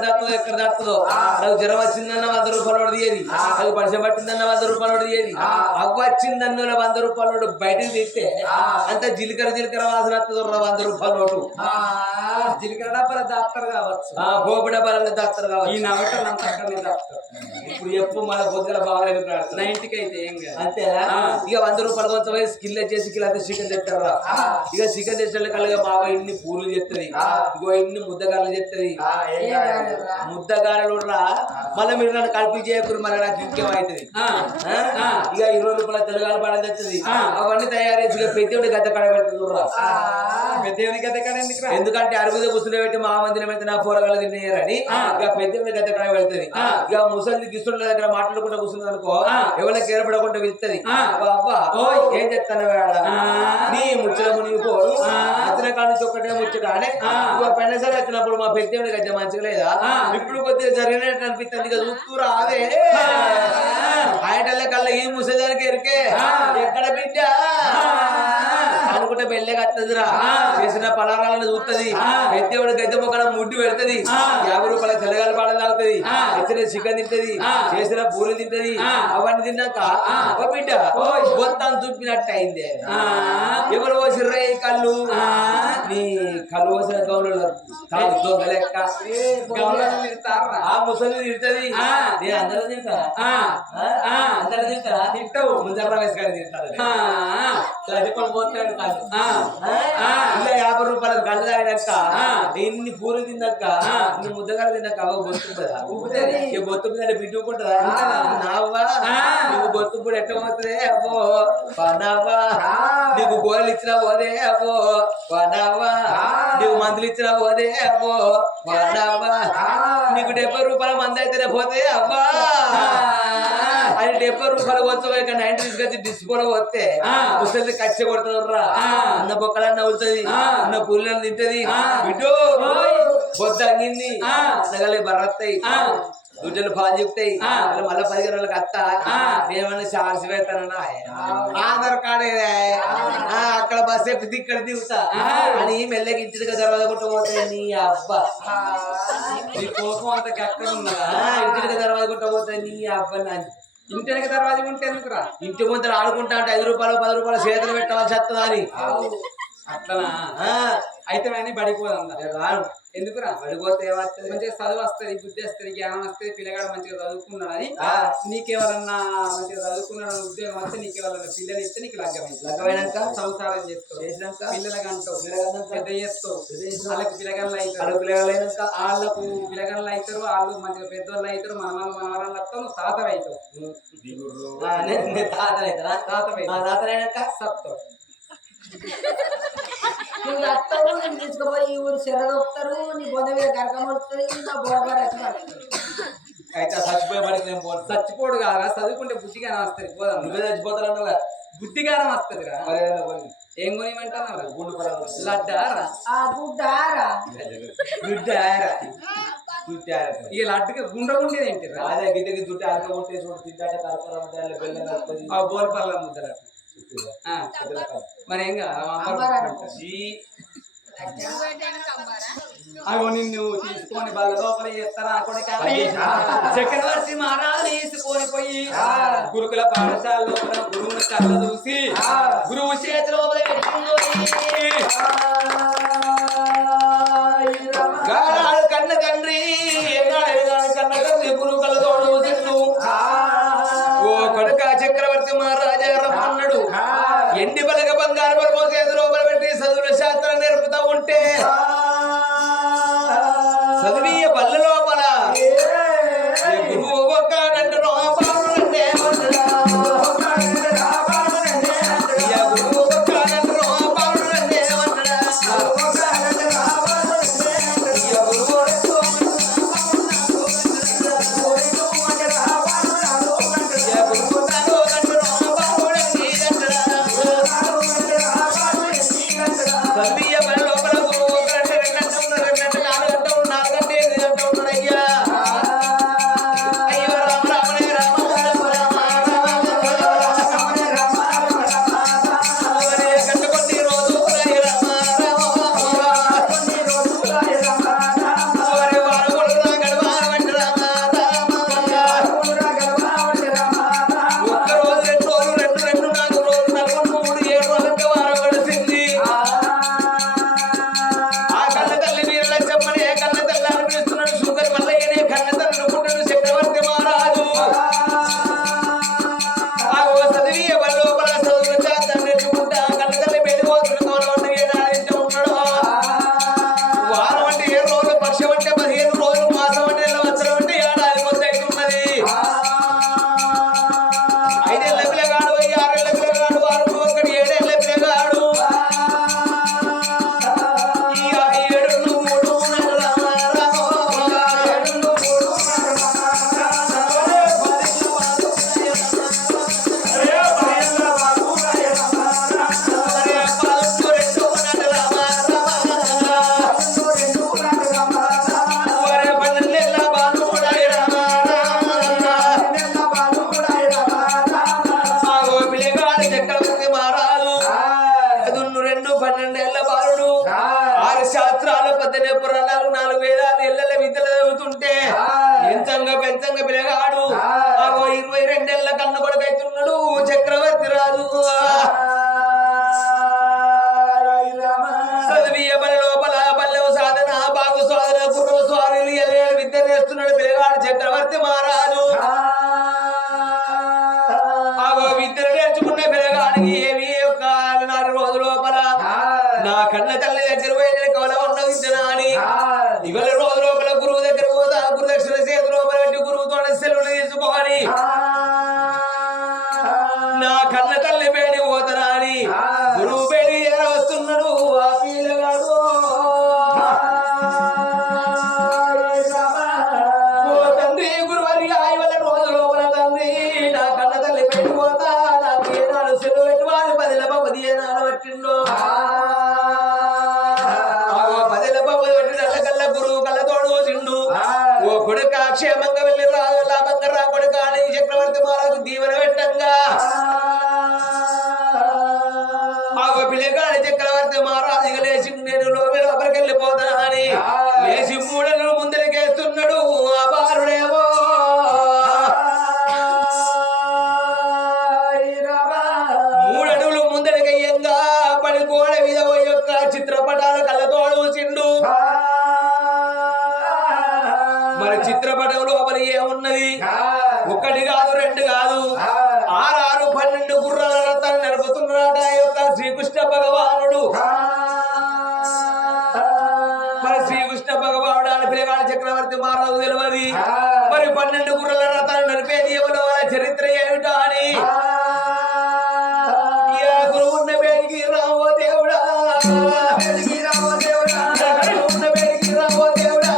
దాటుతుందో నాకు జ్వరం వచ్చిందన్న 100 రూపాయల నోటు తీయది నాకు పరిచయం పట్టిందన్న 100 రూపాయల నోటు తీయది అవ్వ వచ్చిందన్న 100 రూపాయల నోటు బయటకు తీస్తే అంత జీలకర్ర వాసన వస్తుంది 100 రూపాయల నోటు జీలకర్ర డబ్బాల దాస్తారు కావచ్చు పోపు డబ్బాలలో దాస్తారు ఈ కావచ్చు నవ్వటం అంత అక్కడనే దాస్తారు ఇప్పుడు ఎప్పుడు మన పొద్దున బాగాలేదు నా ఇంటికి అయితే ఏం కాదు అంతేనా ఇక 100 రూపాయల కొంచెం పోయి స్కిల్ చేసి కిలో అంతా చికెన్ తెస్తారా ఇక చికెన్ తెచ్చిన కల్లా బాగా ఇన్ని పూలు చెప్తుంది ఇగో ఇన్ని ముద్దగారలు చెప్తుంది ముద్దగారలు రా మళ్ళీ మీరు నన్ను కలిపి చేయకూడదు మళ్ళీ నాకు ఇంకేమవుతుంది ఇక 20 రూపాయల తెలంగాణ పాడని తెస్తుంది అవన్నీ తయారు చేసి ఇక పెద్దవుడి గద్ద కడ పెడుతుంది రా పెద్దవుని గద్ద కాడ ఎందుకు ఎందుకంటే అరుగుద కూర్చుని పెట్టి మా మందిరం అయితే నా పోరగాళ్ళు తినేయారని ఇక పెద్దవుడి గద్ద కడ పెడుతుంది ఇక ముసలి గిస్తుల దగ్గర మాట్లాడుకుంటూ కూర్చుంది అనుకో ఎవరికి ఏర్పడకుండా వెళ్తుంది బాబా ఏం చెప్తాను నీ ముచ్చట మునిగిపోను వచ్చిన కాడ నుంచి ఒక్కటే ముచ్చట అని పెన్నసారి వచ్చినప్పుడు మా పెద్దవుడి గద్ద మంచిగా లేదా ఇప్పుడు కొద్దిగా జరిగినట్టు అనిపిస్తుంది ఇక చూస్తురా అదే ఆయటల్ల కల్లా ఈ ముసలిదానికి ఎరికే ఎక్కడ బిడ్డ అనుకుంటే బెల్లెగా వస్తుందిరా చేసిన పలారాలను చూస్తుంది పెద్దవాడు గద్దె మొక్కన ముడ్డు పెడుతుంది 50 రూపాయల తెల్లగాలి పాడలు తాగుతుంది వచ్చిన చికెన్ తింటది చేసిన పూలు తింటది అవన్నీ తిన్నాక ఓ బిడ్డ మొత్తం చూపినట్టు అయింది ఎవరు పోసిర్రా ఈ కళ్ళు నీ కళ్ళు పోసిన గౌలు దొంగ లెక్క ఆ ముసలి తింటది నేను అందరూ తింటా అందరూ తింటా తింటావు ముందర వేసుకొని తింటారు పోతాడు కళ్ళు ఇలా 50 రూపాయల కళ్ళు తాగినాక ఎన్ని పూలు తిన్నాక ఇన్ని ముద్దగాలు తిన్నాక అవ్వ బొత్తుంటదా ఇక బొత్తు మీద బిడ్డుకుంటుందా నావ్వా నువ్వు బొత్తు కూడా ఎట్ట పోతుంది అబ్బో పనవ్వా నీకు గోళ్ళు ఇచ్చినా పోదే అబ్బో పనవ్వా నీకు మందులు ఇచ్చినా పోదే అబ్బో పనవ్వా నీకు 70 రూపాయల మంది అయితేనే పోతే అబ్బా అని 70 రూపాయలు వచ్చి 90 తీసుకొచ్చి డిస్పోలో వస్తే ముసలి కచ్చ కొడుతున్నారు అన్న బొక్కలన్న అవుతుంది అన్న పూలను తింటది బిడ్డో పొద్దు అంగింది అనగలే బర్రత్తాయి దుడ్డలు పాలు చెప్తాయి మళ్ళీ 15 రోజులకు అత్త నేనేమన్నా చార్జ్ పెడతానన్నా ఆధార్ కార్డు అక్కడ బస్ ఎక్కితే ఇక్కడ దిగుతా అని మెల్లకి ఇంటికి దర్వాజా కొట్టబోతాయి నీ అబ్బా నీ కోపం అంత గక్కడ ఉన్నదా ఇంటికి దర్వాజా కొట్టబోతాయి నీ అబ్బా నాని ఇంటికి దర్వాజా ఉంటే ఎందుకురా ఇంటి ముందర ఆడుకుంటా అంటే 5 రూపాయలు 10 రూపాయలు చేతులు పెట్టవలసి వస్తుందా అని అట్లనా అయితే అని బడిపోదా రాను ఎందుకురా పడిపోతే ఏమవుతుంది మంచిగా చదువు వస్తుంది బుద్ధి వస్తుంది జ్ఞానం వస్తుంది పిల్లగాడు మంచిగా చదువుకున్నాడని నీకెవరన్నా మంచిగా చదువుకున్నాడు ఉద్యోగం వస్తే నీకెవరన్నా పిల్లలు ఇస్తే నీకు లగ్గమైనాక సంసారం చేస్తావు చేసినాక పిల్లలకి అంటావు పెద్ద చేస్తావు వాళ్ళకి పిల్లగళ్ళు అవుతారు పిల్లలైనాక వాళ్ళకు పిల్లగళ్ళు అవుతారు వాళ్ళు మంచిగా పెద్దోళ్ళు అవుతారు మనవరాళ్ళు వస్తావు నువ్వు తాతవి అవుతావు తాతనైనాక సత్తావు నువ్వు అత్తవు నేను తీసుకుపోయి ఈ ఊరు చెరదొప్పుతారు నీ బొంద మీద కరకం వస్తుంది నా బోర్బార్ అయితే చచ్చిపోయే పడికి నేను పోను చచ్చిపోడు కాదా చదువుకుంటే బుద్ధిగానే వస్తుంది పోదాం నువ్వే చచ్చిపోతారన్నావు కదా బుద్ధిగానం వస్తుంది రా మరి ఏదైనా పోనీ. ఏం కొనిమంటున్నావు గుండు పొలం లడ్డారా ఆ గుడ్డారా ఇక లడ్డుగా గుండ్ర ఉండేది ఏంటి రా అదే గిద్దకి దుడ్డు అరక కొట్టే చూడు తింటే కరపరం బెల్లం కలుపుతుంది ఆ బోల్పల్ల ముద్దర మరి ఏం అగో నిన్ను తీసుకొని బల్ల లోపల చేస్తారా చక్రవర్తి మహారాజు తీసుకొని పోయి గురుకుల పాఠశాల లోపల గురువుని కళ్ళ చూసి గురువు చేతి లోపల కన్న తండ్రి కన్న తండ్రి గురువు కళ్ళ తోడు చూసిండు ఓ కొడుక చక్రవర్తి మహారాజా రమ్మన్నాడు ఎండి బలగ బంగారు పరమో చేతి లోపల పెట్టి చదువుల శాస్త్రం నేర్పుతా ఉంటే చదివీయ పల్ల లోపల గురువు ఒక్కడంటే గురువు ఒక్కడంటే పెంచంగా పిల్లగాడు 22 ఏళ్ల కన్ను కొడుకైతున్నాడు చక్రవర్తి రాజు చదివియ బలి లోపల బల్లెవు సాధన బాగు సాధన గుర్రు స్వారీలు విద్య నేస్తున్నాడు పిల్లగాడు చక్రవర్తి మహారాజు విద్యను నేర్చుకున్న పిల్లగాడికి ఏమి 4 రోజుల లోపల నా కన్న తల్లి దగ్గర పోయి కవల ఉన్న విద్యనా అని ఇవాళ రోజు లోపల గురువు దగ్గర పోతా గురుదక్షిణ చేతి లోపల పెట్టి గురువుతో సెలవులు తీసుకొని నా కన్న తల్లి పేడి పోతనా అని గురువు పేడి వస్తున్నాడు ఆ పిల్లగాడు తండ్రి గురువారి ఇవాళ రోజు లోపల తండ్రి నా కన్న తల్లి పేడి పోతా నాకు ఏనాడు సెలవు పెట్టి వారి 10 ఏనాడు పట్టిండు గురువు కళ్ళ తోడు చిండు ఓ కొడుక క్షేమంగా వెళ్ళి లాభంగా రాకూడదు కానీ చక్రవర్తి మహారాజు దీవెన పెట్టంగా పిల్లగాడి చక్రవర్తి మహారాజు లేచి నేను లోపలికి వెళ్ళిపోతా అని లేచి మూడలు ముందరికేస్తున్నాడు ఆ బాలుడేమో మూడడుగులు ముందరికయ్యంగా పడి గోడ మీద యొక్క చిత్రపటాల కళ్ళతోడు చిండు మరి చిత్రపటం లోపల ఏమున్నది ఒకటి కాదు రెండు కాదు 6 12 గుర్రాల రథాన్ని నడుపుతున్నాడు ఆ యొక్క శ్రీకృష్ణ భగవానుడు మరి శ్రీకృష్ణ భగవానుడు అని పిల్లగాడు చక్రవర్తి మహారాజు తెలియదు మరి 12 గుర్రాల రథాన్ని నడిపేది ఎవరో చరిత్ర ఏమిటా అని గురువున్న వేడికి రావో దేవుడా రావో దేవుడా గురువున్న వేడికి రావో దేవుడా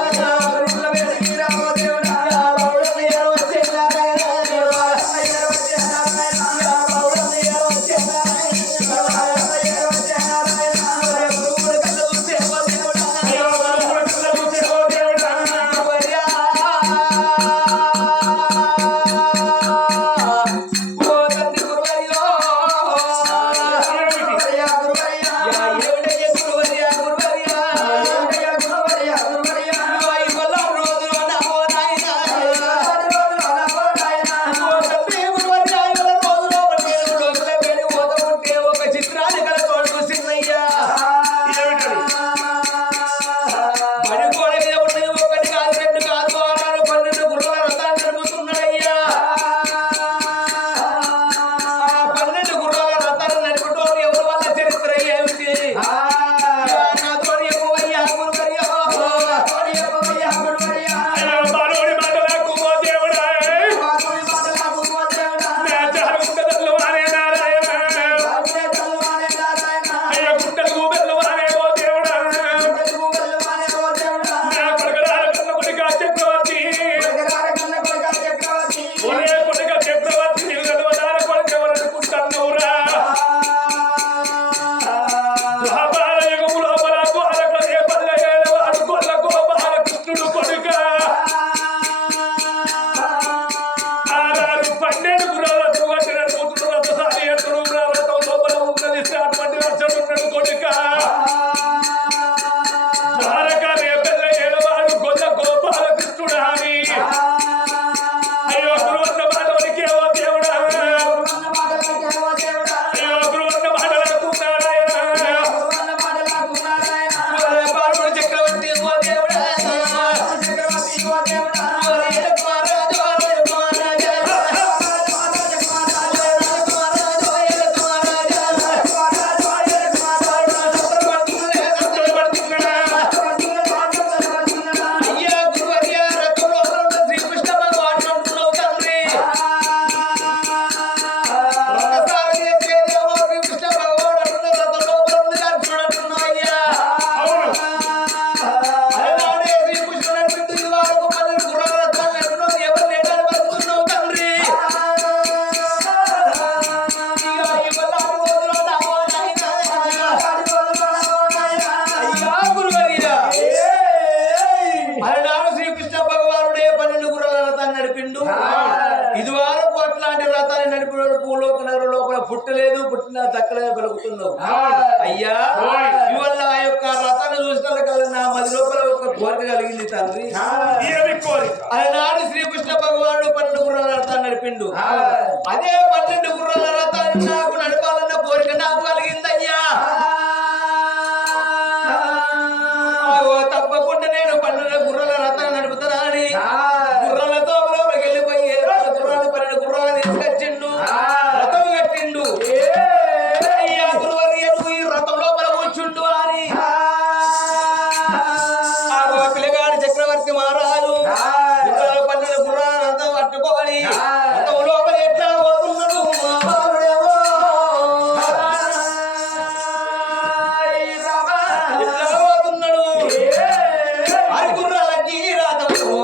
పుట్టలేదు పుట్టిన దక్కలేదు పలుకుతున్నావు అయ్యా ఇవల్ల ఆ యొక్క రథాన్ని చూసిన కదా నా మది లోపల ఒక కోరిక కలిగింది తండ్రి అలనాడు శ్రీకృష్ణ భగవానుడు 12 గుర్రాల రథాన్ని నడిపిండు అదే 12 గుర్రాల రథాన్ని నాకు నడపాలన్న కోరిక నాకు కలిగిందయ్యా తప్పకుండా నేను 12 గుర్రాల రథాన్ని నడుపుతానా అని గుర్రాలతో వెళ్ళిపోయి గుర్రాలు 12 గుర్రాలు తీసుకొచ్చిండు రథం కట్టిండు అయ్యా గురువర్యను ఈ రథంలో మనం కూర్చుండు అని పిల్లగాడి చక్రవర్తి మహారాజు 12 గుర్రాల రథం పట్టుకోని రథం లోపల ఎట్లా పోతున్నాడు ఎట్లా పోతున్నాడు అది గుర్రాలకి రథము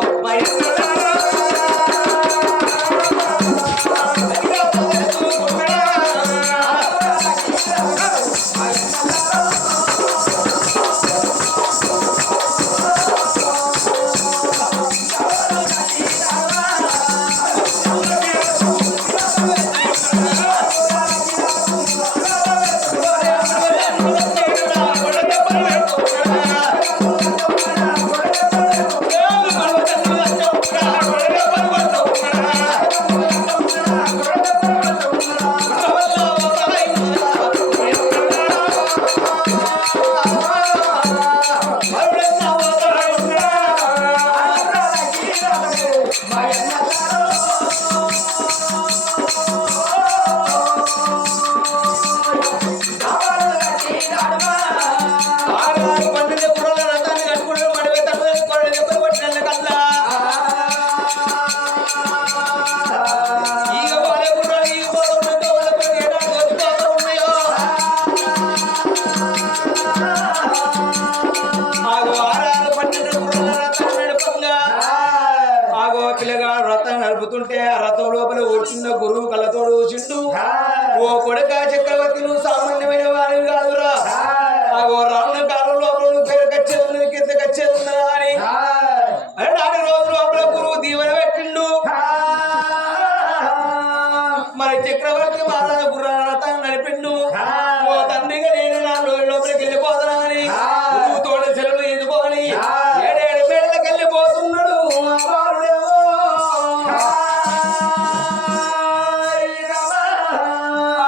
ఆగో ఆరాలు 12 గుర్రాల రథం నడపంగా ఆగో పిల్లగాడు రథం నడుపుతుంటే ఆ రథం లోపల కూర్చున్న గురువు కళ్ళతోడు చిండు ఓ కొడుక చక్రవర్తి నువ్వు సామాన్యమైన వారి కాదురా ఆగో రావణ కాలం లోపల పేరు కచ్చేది కింద కచ్చేది ఉన్నదా అని నాటి రోజు లోపల గురువు దీవెన పెట్టిండు మరి చక్రవర్తి మహారాజు గుర్రాల రథం నడిపిండు ఓ తండ్రిగా నేను నా లోపలికి వెళ్ళిపోతున్నా అని గురువు తోడ సెలవు ఎదుకోని 7 మేళ్ళకి వెళ్ళిపోతున్నాడు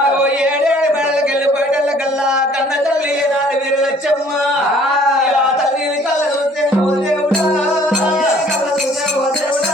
ఆగో 7 మేళ్ళకి వెళ్ళిపోయేటల్ల కల్లా కన్న తల్లి నాడు వీరు లచ్చమ్మ తల్లిని కళ్ళ చూస్తే ఓ దేవుడా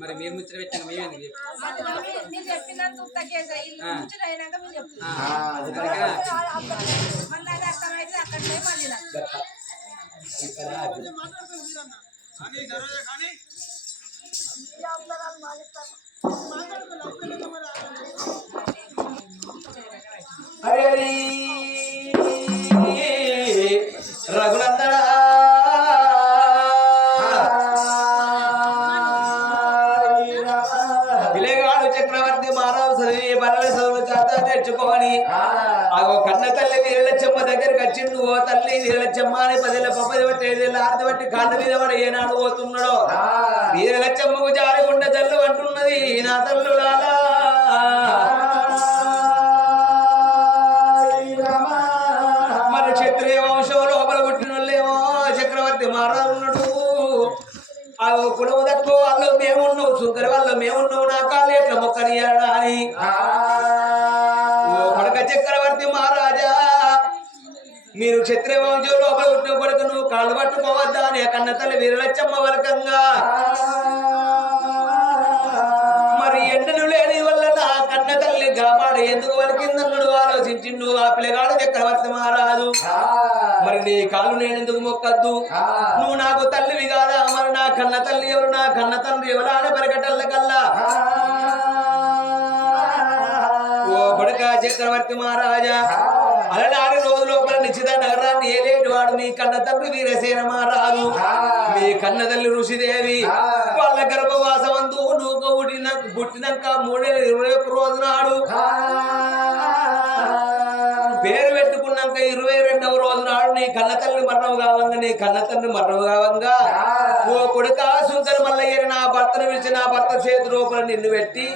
మరి మీరు ముచ్చట పెట్టాను మేమేందుకు రఘునందన పిల్లగాడు చక్రవర్తి మహారాజు చదివి బలల చదువులు చేత తెచ్చుకోని ఆగో కన్న తల్లి వీరలచ్చమ్మ దగ్గరికి వచ్చిండు ఓ తల్లి వీరలచ్చమ్మ అని 10 పప్పది బట్టి 5 ఆరతి బట్టి కాళ్ళ మీద వాడు ఏనాడు పోతున్నాడో వీరలచ్చమ్మకు జారిగుండ తల్లు అంటున్నది నా తల్లు లాలా మన క్షత్రియ వంశం లోపల పుట్టినోళ్ళేమో చక్రవర్తి మహారాజు ఉన్నాడు ఆ కులము తక్కువ వాళ్ళు మేమున్నావు సుంకరి వాళ్ళు మేమున్నావు నా కాళ్ళు ఎట్లా మొక్కనియాడా అని ఓ కొడక చక్రవర్తి మహారాజా మీరు క్షత్రియ వంశం లోపల పుట్టిన కొడుకు నువ్వు కాళ్ళు పట్టుకోవద్దా అని కన్న తల్లి వీరలచ్చమ్మ వరకంగా మరి ఎండను లేని వల్ల నా కన్న తల్లి గామాడ ఎందుకు వలికిందన్నాడు ఆలోచించిండు ఆ పిల్లగాడు చక్రవర్తి మహారాజు మరి నీ కాళ్ళు నేను ఎందుకు మొక్కద్దు నువ్వు నాకు తల్లివి కాదా మరి నా కన్న తల్లి ఎవరు నా కన్న తండ్రి ఎవరా అని పరిగెట్టల్ల కల్లా ఓ కొడుక చక్రవర్తి మహారాజా అలనాడు రోజు లోపల నిశ్చిత నగరాన్ని ఏలేటి వాడు మీ కన్న తండ్రి వీరసేన మహారాజు మీ కన్న తల్లి ఋషిదేవి వాళ్ళ గర్భవాసమందు నువ్వు పుట్టినాక 321 రోజు నాడు పేరు పెట్టుకున్నాక 22వ రోజు నాడు నీ కన్న తల్లి మరణం కావంగా నీ కన్న తండ్రి మరణం కావంగా ఓ కొడుకా సుందర మల్లయ్య నా భర్తను పిలిచి నా భర్త చేతి రూపంలో నిన్ను పెట్టి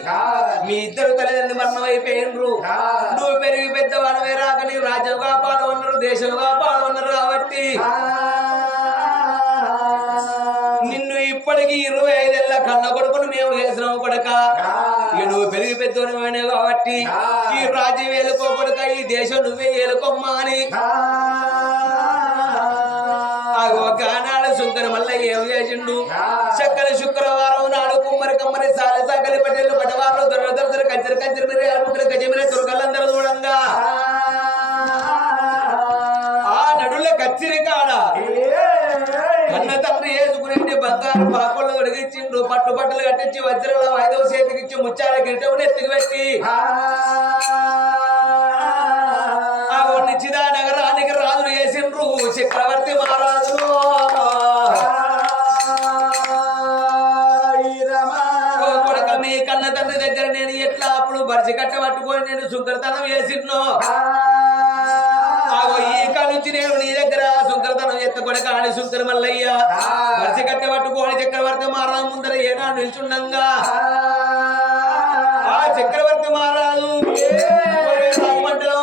మీ ఇద్దరు తల్లిదండ్రులు మరణం అయిపోయినరు నువ్వు పెరిగి పెద్దవాడవే రాక నీ రాజ్యం కాపాడమన్నారు దేశం కాపాడమన్నారు కాబట్టి నిన్ను ఇప్పటికి 25 ఏళ్ళ కన్న కొడుకును మేము చేసినాము కొడక ఇక నువ్వు పెరిగి పెద్దవాడివే కాబట్టి ఈ రాజ్యం ఏలుకో కొడక ఈ దేశం నువ్వే ఏలుకోమ్మా అని ఒకనాడు శుంకర మల్ల ఏం చేసిండు చక్కని శుక్రవారం నాడు కుమ్మరి కమ్మరి సాల సకలి పట్టెలు పటవారు దొర కంచెరు కంచెరు మీరు అలుపుకుని గజమిన దుర్గలందరూ చూడంగా ఆ నడుల కచ్చిరి కాడ కన్న తండ్రి వేసుకునే బంగారు పాపలు అడిగించిండు పట్టు బట్టలు కట్టించి వజ్రాల 5వ చేతికిచ్చి ముచ్చాల గిట్టవుని ఎత్తుకు పెట్టి ఆ నిచ్చిదా నగరానికి రాజులు వేసిండ్రు చక్రవర్తి మహారాజులు కొడుక మీ కన్న తండ్రి దగ్గర నేను ఎట్లా అప్పుడు బరిసి కట్ట పట్టుకొని నేను శుక్రతనం వేసిండ్ను ఈ కాల నుంచి నేను నీ దగ్గర శుక్రతనం ఎత్త కొడుక అని శుక్ర మల్లయ్య బరిసి కట్ట పట్టుకొని చక్రవర్తి మహారాజు ముందర ఏనా నిల్చుండంగా ఆ చక్రవర్తి మహారాజు రాజమండ్రిలో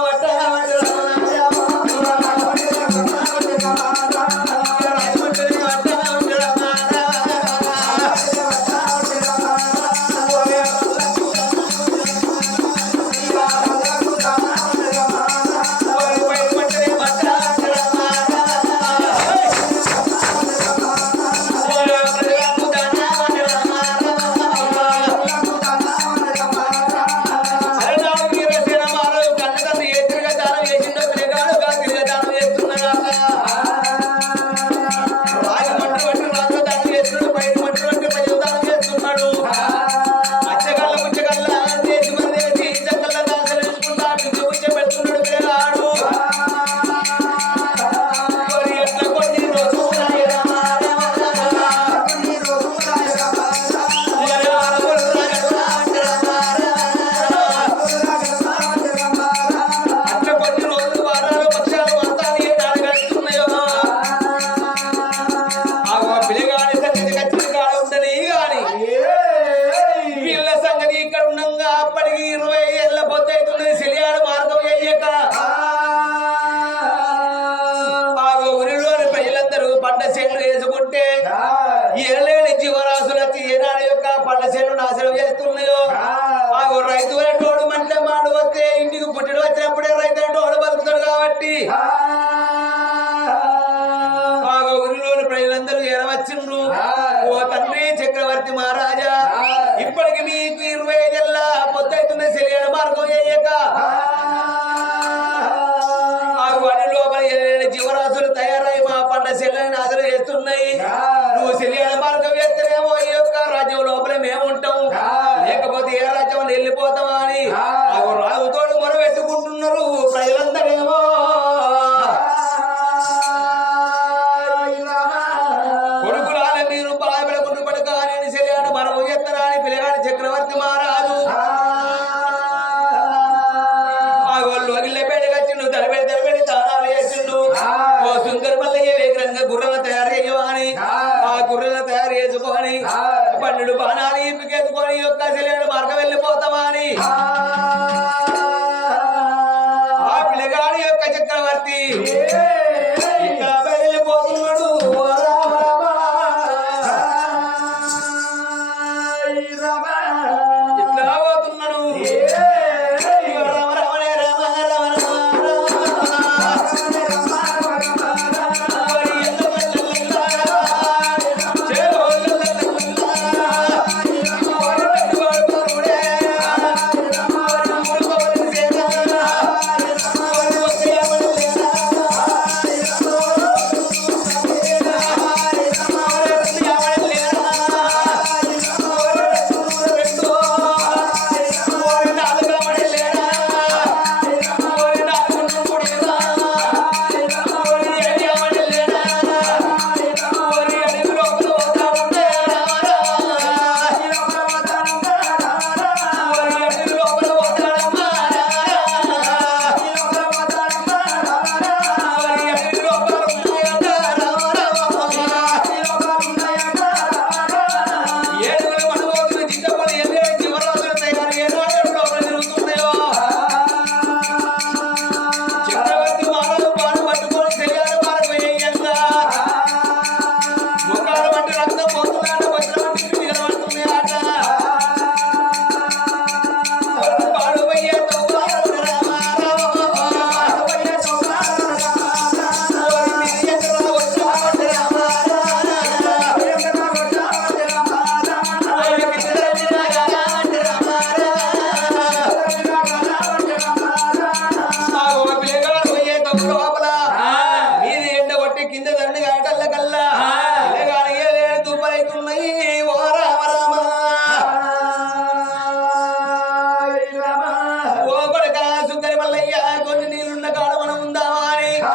కొన్ని నీళ్ళున్న కాడ మనం ఉందామా అని ఆ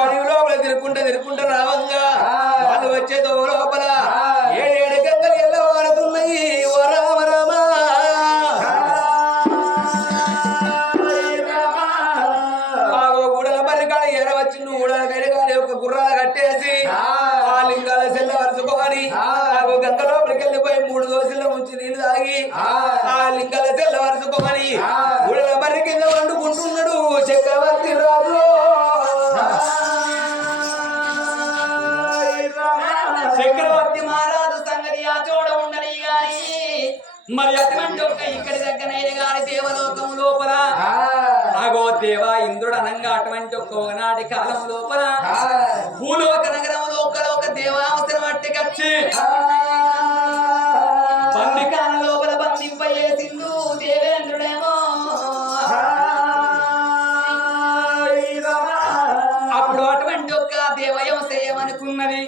అడవి లోపల తిరుక్కుంటా రావంగా వాళ్ళు వచ్చేదో లోపల ఏడేడు గంగలు ఎల్లవాడుతున్నాయి ఓ రామ రామ ఊడల మరి కాడ ఎరవచ్చిండు ఊడల గడిగాలి ఒక గుర్రాలు కట్టేసి ఆ లింగాల సెల్ల వరుచుకోని గంగ లోపలికి వెళ్ళిపోయి 3 దోశల ముంచి నీళ్లు తాగి ఆ లింగాల సెల్ల వరుచుకోని ఊడల మరి కింద వండుకుంటున్నాడు చక్రవర్తి రాజు చక్రవర్తి మహారాజు సంగతి ఆ చోడ ఉండని గాని మరి అటువంటి ఒక్క ఇక్కడి దగ్గరైన గాని దేవలోకం లోపల అగో దేవా ఇంద్రుడు అనంగా అటువంటి ఒక్క ఒకనాటి కాలం లోపల భూలోక నగరంలో ఒక దేవావసరం అట్టెకచ్చి బందికాన లోపల బంధింపజేసిండు దేవేంద్రుడేమో అప్పుడు అటువంటి ఒక్క దేవయం చేయమనుకున్నది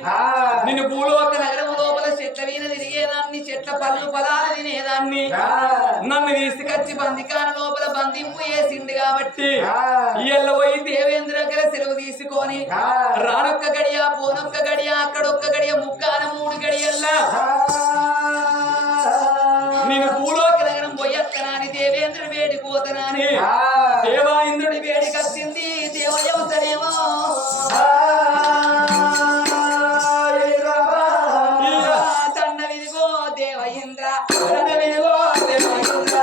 నిన్ను భూలోక నగరం లోపల చెట్ల వీణ తిరిగేదాన్ని చెట్ల పళ్ళు పొలాలు తినేదాన్ని నన్ను తీసుకొచ్చి బందికాన లోపల బంధింపు చేసింది కాబట్టి ఇయ్యల్ల పోయి దేవేంద్ర దగ్గర సెలవు తీసుకొని రానొక్క గడియ పోనొక్క గడియ అక్కడొక్క గడియ ముక్కాన 3 గడియల్లా నేను భూలోక నగరం పోయత్తనాని దేవేంద్రుడు వేడిపోతనాని దేవా ఇంద్రుడి వేడికొచ్చింది దేవయవసరేమో దండవిదిగో దేవ ఇంద్ర దండవిదిగో దేవ ఇంద్ర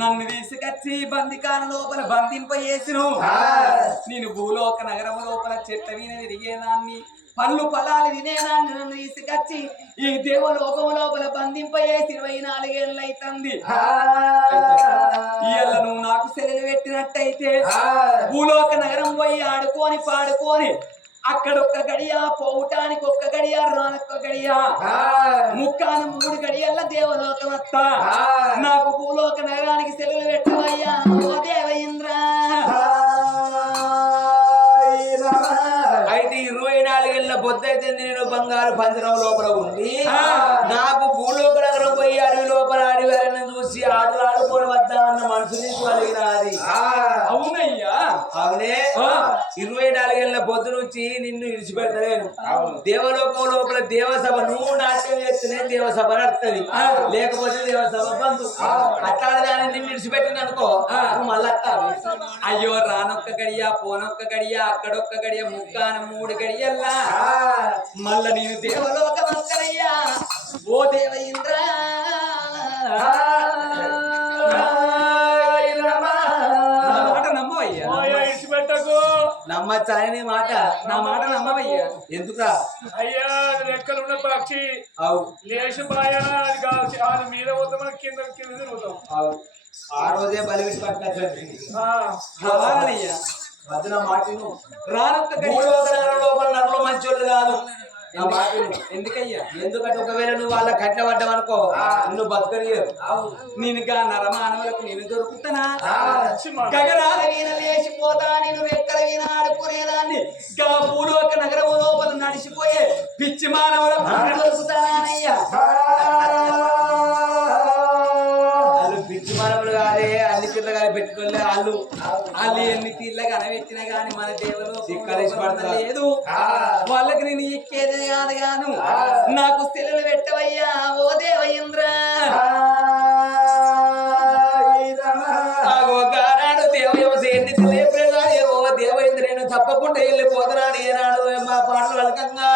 నన్ను తీసుకొచ్చి బందికాన లోపల బంధింపజేసిను నేను భూలోక నగరం లోపల చెట్ల మీద తిరిగేదాన్ని పళ్ళు పొలాలు తినేదాన్ని నన్ను తీసుకొచ్చి ఈ దేవలోకం లోపల బంధింపజేసి 24 ఏళ్ళు అవుతుంది. ఇయ్యాల నువ్వు నాకు సెలవు పెట్టినట్టయితే భూలోక నగరం పోయి ఆడుకొని పాడుకొని అక్కడొక్క గడియ పోవటానికి ఒక్క గడియ రానొక్క గడియ ముక్కాన 3 గడియల్ల దేవలోకం వస్తా నాకు భూలోక నగరానికి సెలవులు పెట్టవయ్యా ఓ దేవేంద్ర. అయితే 24 ఏళ్ళ పొద్దైతే నేను బంగారు పంజరం లోపల ఉండి నాకు భూలోక నగరం పోయి అడవి లోపల అడవిని చూసి ఆటలు ఆడుకోవడం వద్దా అన్న మనసు నీకు కలిగినది. అవునయ్యా అవునే 24 ఏళ్ళ పొద్దు నుంచి నిన్ను విడిచిపెట్టలేను. దేవలోకం లోపల దేవసభ నువ్వు నాట్యం చేస్తేనే దేవసభ నడుతుంది, లేకపోతే దేవసభ బంధు. అట్లాంటి దాన్ని నిన్ను విడిచిపెట్టిన అనుకో మళ్ళీ అయ్యో రానొక్క గడియ పోనొక్క గడియ అక్కడొక్క గడియ ముక్కాన 3 గడియల్లా మళ్ళా నేను దేవలోకం వస్తానయ్యా ఓ దేవేంద్ర. నమ్మవయ్యా విడిచిపెట్టకు నమ్మచ్చా నీ మాట? నా మాట నమ్మవయ్యా. ఎందుకురా? అయ్యా అది రెక్కలున్న పక్షి అవు లేచి బాయాలా అది కాదు అది మీద పోతే మనం కింద కింద తిరుగుతాం. అవు ఆ రోజే బలి పెట్టి పట్టుకొచ్చాడు. రావాలయ్యా. వద్దు నా మాట విను. రానొక్క గడి- లోపల నరులు మంచోళ్ళు కాదు. నా మాట విను. ఎందుకయ్యా? ఎందుకంటే ఒకవేళ నువ్వు వాళ్ళ కట్ల పడ్డావనుకో నువ్వు బతకనియరు. నేను గా నరమానవులకు నేను దొరుకుతానా? చిమ్మ. గగనాల వీణ లేచిపోతా నేను రెక్కల వీణ ఆడుకునేదాన్ని గా భూలోక నగరం లోపల నడిచిపోయే పిచ్చి మానవులకు నేను దొరుకుతానయ్యా. వాళ్ళు పిచ్చి మనములు కాదే, అన్ని పిల్ల కానీ పెట్టుకోలే వాళ్ళు. వాళ్ళు ఎన్ని తీళ్ళగా అనవెట్టినా గాని మన దేవులు చిక్కలేసి పడతారు. లేదు. వాళ్ళకి నేను ఎక్కేదే కాదు గాను నాకు సెలవులు పెట్టవయ్యా ఓ దేవయింద్ర. గానాడు దేవసేన్ని ఓ దేవేంద్ర నేను తప్పకుండా వెళ్ళిపోతున్నాను ఏనాడు మా పాటలు వెలకంగా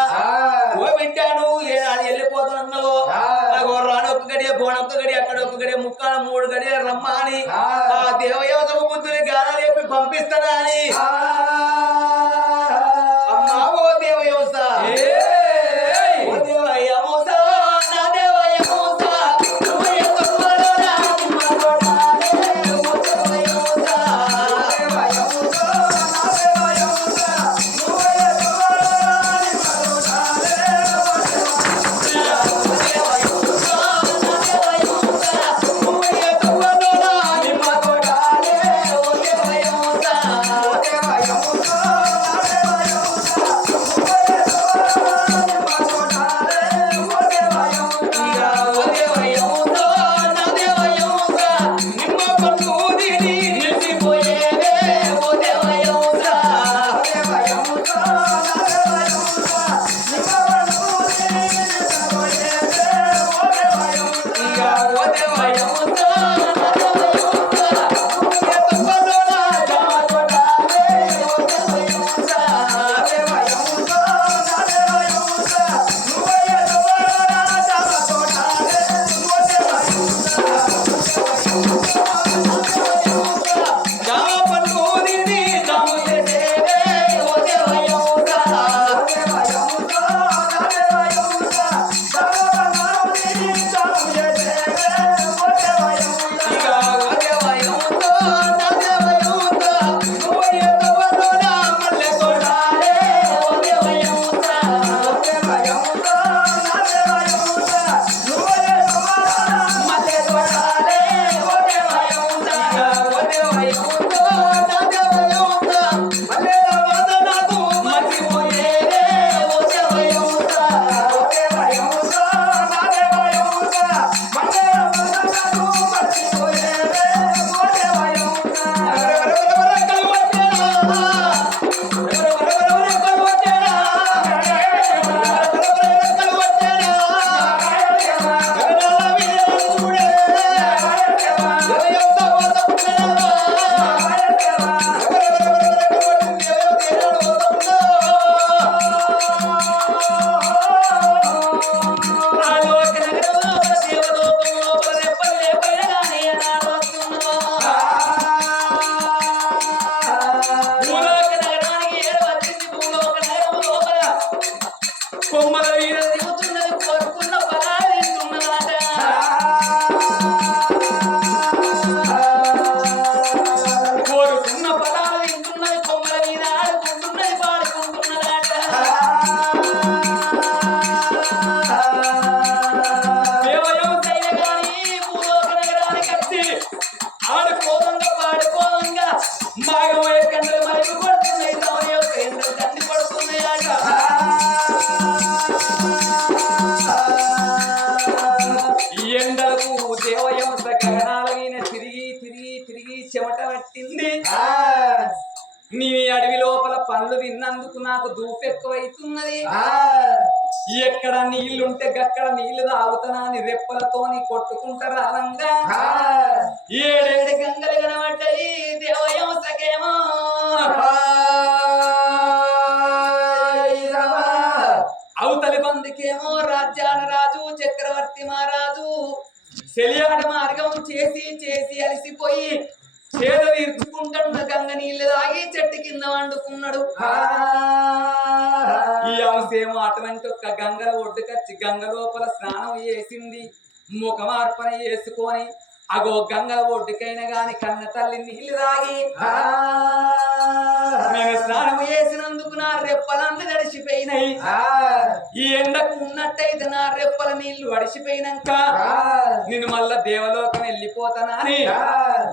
ఓ వింటాను ఏనాడు వెళ్ళిపోతున్నావు నాకు రాను ఒక్క గడియ బోనొక్క గడియ అక్కడ ఒక్క గడియ ముక్కాల 3 గడియ రమ్మ అని ఆ దేవయోగ బుద్ధుని గానాలు చెప్పి పంపిస్తానా అని అమ్మా ఓ దేవయోస ఓ దేవయోస నా దేవయోస కొమ్మల వీర దిగుతున్నది కోరుకున్న పరాయి తున్నదాట. కోరుకున్న పరాలు వింటున్నది కొమ్మల వీర ఆడుకుంటున్నది పాడుకుంటున్నదాట. దేవయోసైన గాని భూలోక నగరానికి వచ్చి ఆడుకోదంగా పాడుకోదంగా మాగమయ్య కండ్ర మరుగు కొడుతున్నాయి. దేవయోసైన తండ్రి పడుతున్నాయాక ఎండలకు దేవయంస గగనాల మీద తిరిగి తిరిగి తిరిగి చెమట పట్టింది. నీ అడవి లోపల పనులు విన్నందుకు నాకు దూపెక్కువైతున్నది. ఎక్కడ నీళ్లుంటే గక్కడ నీళ్లు తాగుతానా అని రెప్పలతోని కొట్టుకుంటారా రంగా. 7 గంగలు కనబడ్డాయి దేవయంసకేమో. అవతలి బందికేమో రాజ్యాల రాజు చక్రవర్తి మహారాజు సెలియాడ మార్గం చేసి చేసి అలసిపోయి చేతులు ఇరుచుకుంటున్న గంగ నీళ్ళు తాగి చెట్టు కింద వండుకున్నాడు. ఈ అంశేమో అటువంటి ఒక్క గంగల ఒడ్డుకొచ్చి గంగ లోపల స్నానం చేసింది. ముఖమార్పణ చేసుకొని అగో గంగల ఒడ్డుకైనా గాని కన్న తల్లి నీళ్లు తాగి నేను స్నానం చేసినందుకు నా రెప్పలన్నీ తడిసిపోయినాయి. ఈ ఎండకు ఉన్నట్టయితే నా రెప్పల నీళ్లు అడిసిపోయినాక నేను మళ్ళా దేవలోకం వెళ్ళిపోతానా అని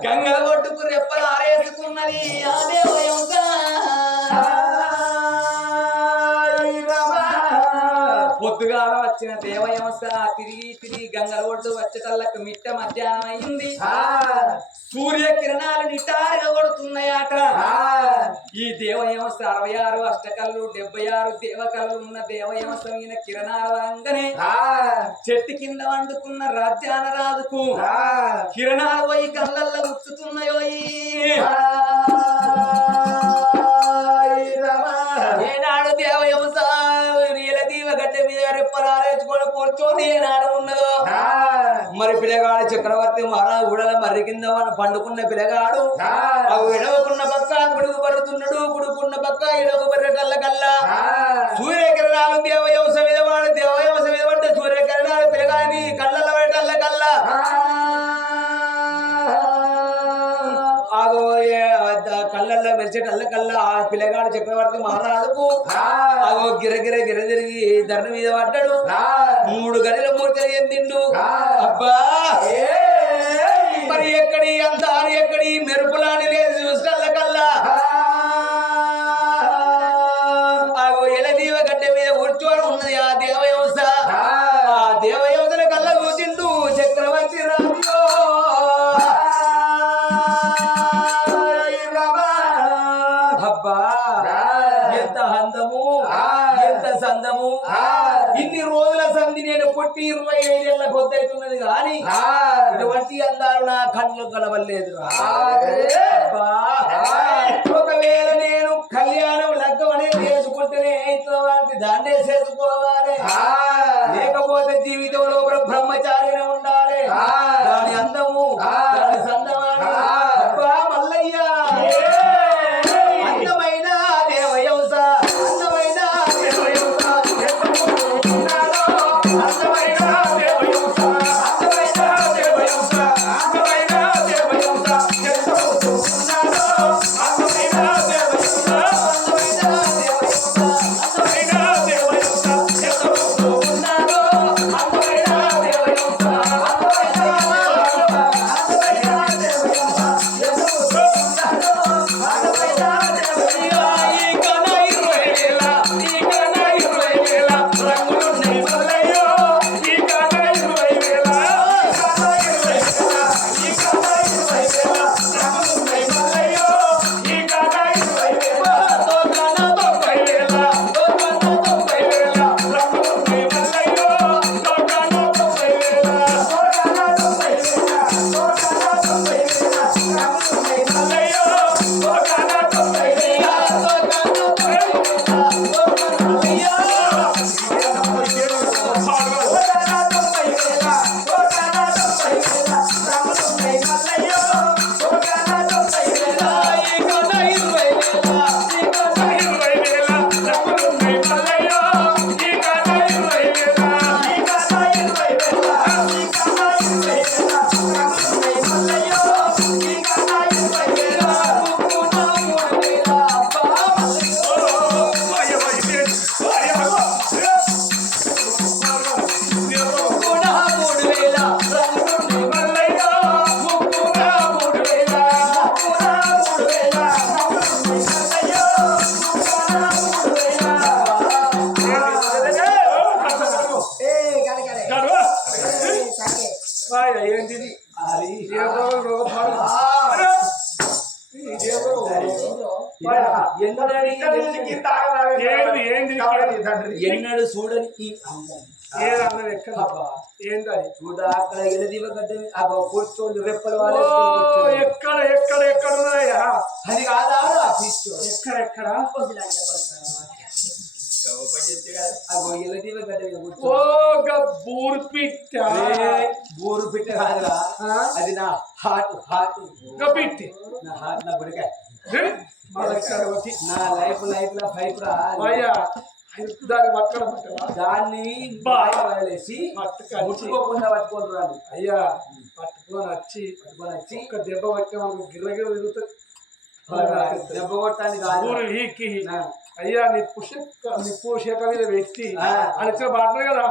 గంగల ఒడ్డుకు రెప్పలు ఆరేసుకున్నది ఆ దేవయంత. పొద్దుగాల వచ్చిన దేవయంస తిరిగి గంగల ఒడ్డు వచ్చేటల్లకు మిట్ట మధ్యాహ్నం అయింది. సూర్యకిరణాలు నిటారుగా కొడుతున్నాయట. ఈ దేవయంస 66 అష్టకళ్ళు 76 దేవకళ్ళు ఉన్న దేవయంస మీద కిరణాల రంగనే చెట్టు కింద వండుకున్న రాజ్యాన రాజుకు కిరణాలు పోయి కళ్ళల్లో గుచ్చుతున్నాయో. ఏనాడు దేవయంస నీలదీవ గడ్డ మీద రెప్పలారేసుకొని కూర్చొని ఏనాడు ఉన్నదో మరి పిల్లగాడు చక్రవర్తి మహారాజు గుడల మర్రి కింద పండుకున్న పిల్లగాడు అవి ఎడవకున్న పక్క గుడుగు పడుతున్నాడు. గుడుకున్న పక్క ఎడగు పర్రెటల్ల కల్లా సూర్యకిరణాలు దేవయంస మీద వాడు దేవయంస మీద పడ్డ సూర్యకిరణాలు పిల్లగాని కళ్ళ పడటల్ల కల్లా కళ్ళల్లో మెరిచేటల్ల కల్లా ఆ పిల్లగాడు చక్రవర్తి మహారాజుకు అగో గిరగిర గిర తిరిగి ధరణ మీద పడ్డాడు. 3 గడిల మూర్తి ఎందిండు. అబ్బా మరి ఎక్కడి అంత ఆరు ఎక్కడి మెరుపులాని లేదు చూసల్ల కల్లా అగో ఎలదీవ గడ్డ మీద కూర్చొని ఉన్నది ఆ దేవయంస. ఆ దేవయంసల కల్లా కూర్చుంటూ చక్రవర్తి రాజు ఎంత అందము ఎంత సందము. ఇన్ని రోజుల సంధి నేను కొట్టి 25 ఏళ్ల కొద్దవుతున్నది కానీ ఇటువంటి అందాలు నా కళ్ళు కలవలేదు. ఒకవేళ నేను కళ్యాణం లగ్గం అనేది చేసుకుంటేనే వాటి దాన్నే చేసుకోవాలి. లేకపోతే జీవితంలో బ్రహ్మచారినే ఉండాలి. దాని అందము దాని సందమాని అబ్బా మల్లయ్య అందమైన దేవయంస అందమైన దేవయంస అందమైన దేవయంస అందమైన దేవయంస అందమైన దేవయంస అందమైన దేవయంస అందమైన దేవయంస అందమైన దేవయంస ఉన్నాడు అందమైన దేవయంస ఏంటిది ఎన్నడు చూడని ఈ ఏంటది చూడ అక్కడ ఎలదీవ గడ్డ కూర్చొని రెప్పలు ఎక్కడ ఎక్కడ ఎక్కడ ఉన్నాయా అది కాదా ఎక్కడెక్కడ ఎలదీవ గడ్డ బూరు పిట్ట కాదురా అది నా హార్ట్ పిట్టి అయ్యా దాన్ని పట్టుకోవడం పట్టవా దాన్ని బాగా వదిలేసి పట్టుకొచ్చి ముట్టుకోకుండా పట్టుకొని రాదు. అయ్యా పట్టుకొని వచ్చి ఒక దెబ్బ పట్టే మనకు గిర్రగిర తిరుగుతుంది దెబ్బ కొట్టాలి కాదు. ఊరు ఈకి అయ్యా నిప్పు శేఖ మీద పెట్టి అనిచిన పడుతుంది కదా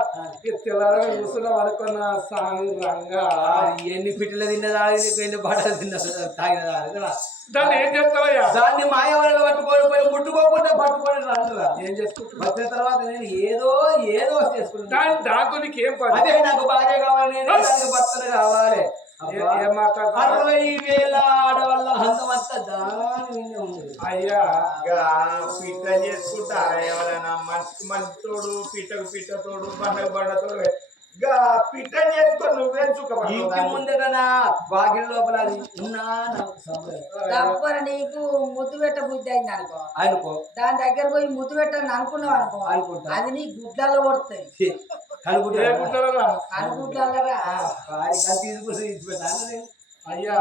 తెల్లారగా చూస్తున్నాం అనుకున్న సాంగ్ రంగా ఎన్ని పిట్టలు తిన్నదా ఎన్ని బాటలు తిన్నదా తాగినదా కదా. దాన్ని ఏం చేస్తావయ్యా దాన్ని మాయ వాళ్ళు పట్టుకొని పోయి ముట్టుకోకుండా పట్టుకొని రాదురా. ఏం చేసుకుంటున్నా వచ్చిన తర్వాత నేను ఏదో చేసుకుంటాను. దాంతో నీకు ఏం పని అదే నాకు భార్య కావాలి, నేను నాకు భర్తలు కావాలి. ఏం మాట్లాడతా 60,000 ఆడవాళ్ళ హంతమంతా దాని మీద ఉంది. అయ్యా పిట్ట చేసుకుంటారా ఎవరైనా మనిషికి మనిషి తోడు పిట్టకు పిట్ట తోడు బండకు బండ తోడు పిట్ట చేసుకొని నువ్వేం ఇంటి చుక్కపడతావు ముందట వాకిలి లోపల అది ఉన్నా నాకు సంబరం. తప్పని నీకు ముద్దు పెట్ట బుద్ధి అయింది అనుకో అనుకో దాని దగ్గర పోయి ముద్దు పెట్టని అనుకున్నావు అనుకో అనుకుంటా. అది నీ గుడ్లలో కొడుతుంది కలుగుతా ఏముంటారా అనుకుంటారా తీసుకొచ్చి ఇచ్చిపెట్టాను నేను. అయ్యా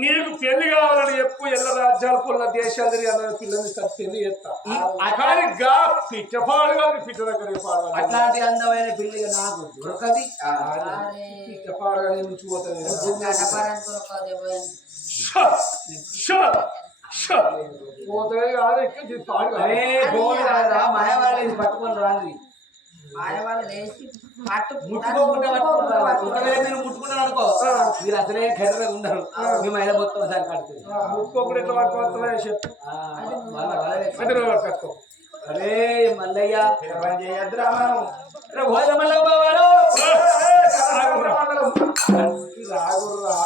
నీకు పెళ్లి కావాలని చెప్పు ఎల్ల రాజ్యాలు కొన్న దేశాలు తిరిగి అందరూ పిల్లల్ని పెళ్లి చేస్తా కానీ పిట్టపాడు కానీ పిట్ట దగ్గర పాడు అట్లాంటి అందమైన పిల్లిగా నాకు దొరకది. పిట్టపాడు కానీ నుంచి పోతుంది పోతుంది కాదు ఇక్కడ పాడు కాదు. అరే గోడు కాదురా, మాయ వాళ్ళు ఇది పట్టుకొని రాదు. మాయవాళ్ళు లేచి ముట్టుకోకుండా పట్టుకొని రావాలి. ఒకవేళ మీరు ముట్టుకున్నారు అనుకో మీరు అసలే కర్రగా ఉండరు. మీ మైల మొత్తం ఒకసారి కడుతుంది. ముట్టుకోకుండా ఎట్లా పట్టుకోవస్తుందా చెప్పు అది నువ్వు పట్టుకో అరే మల్లయ్య పని చేయద్దురా మనం భోజన మల్లయ్య బావాడు. రాగుర్రా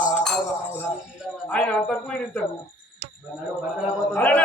ఆయన అంతకు ఇంతకు బట్టల పోతుంది. అలానే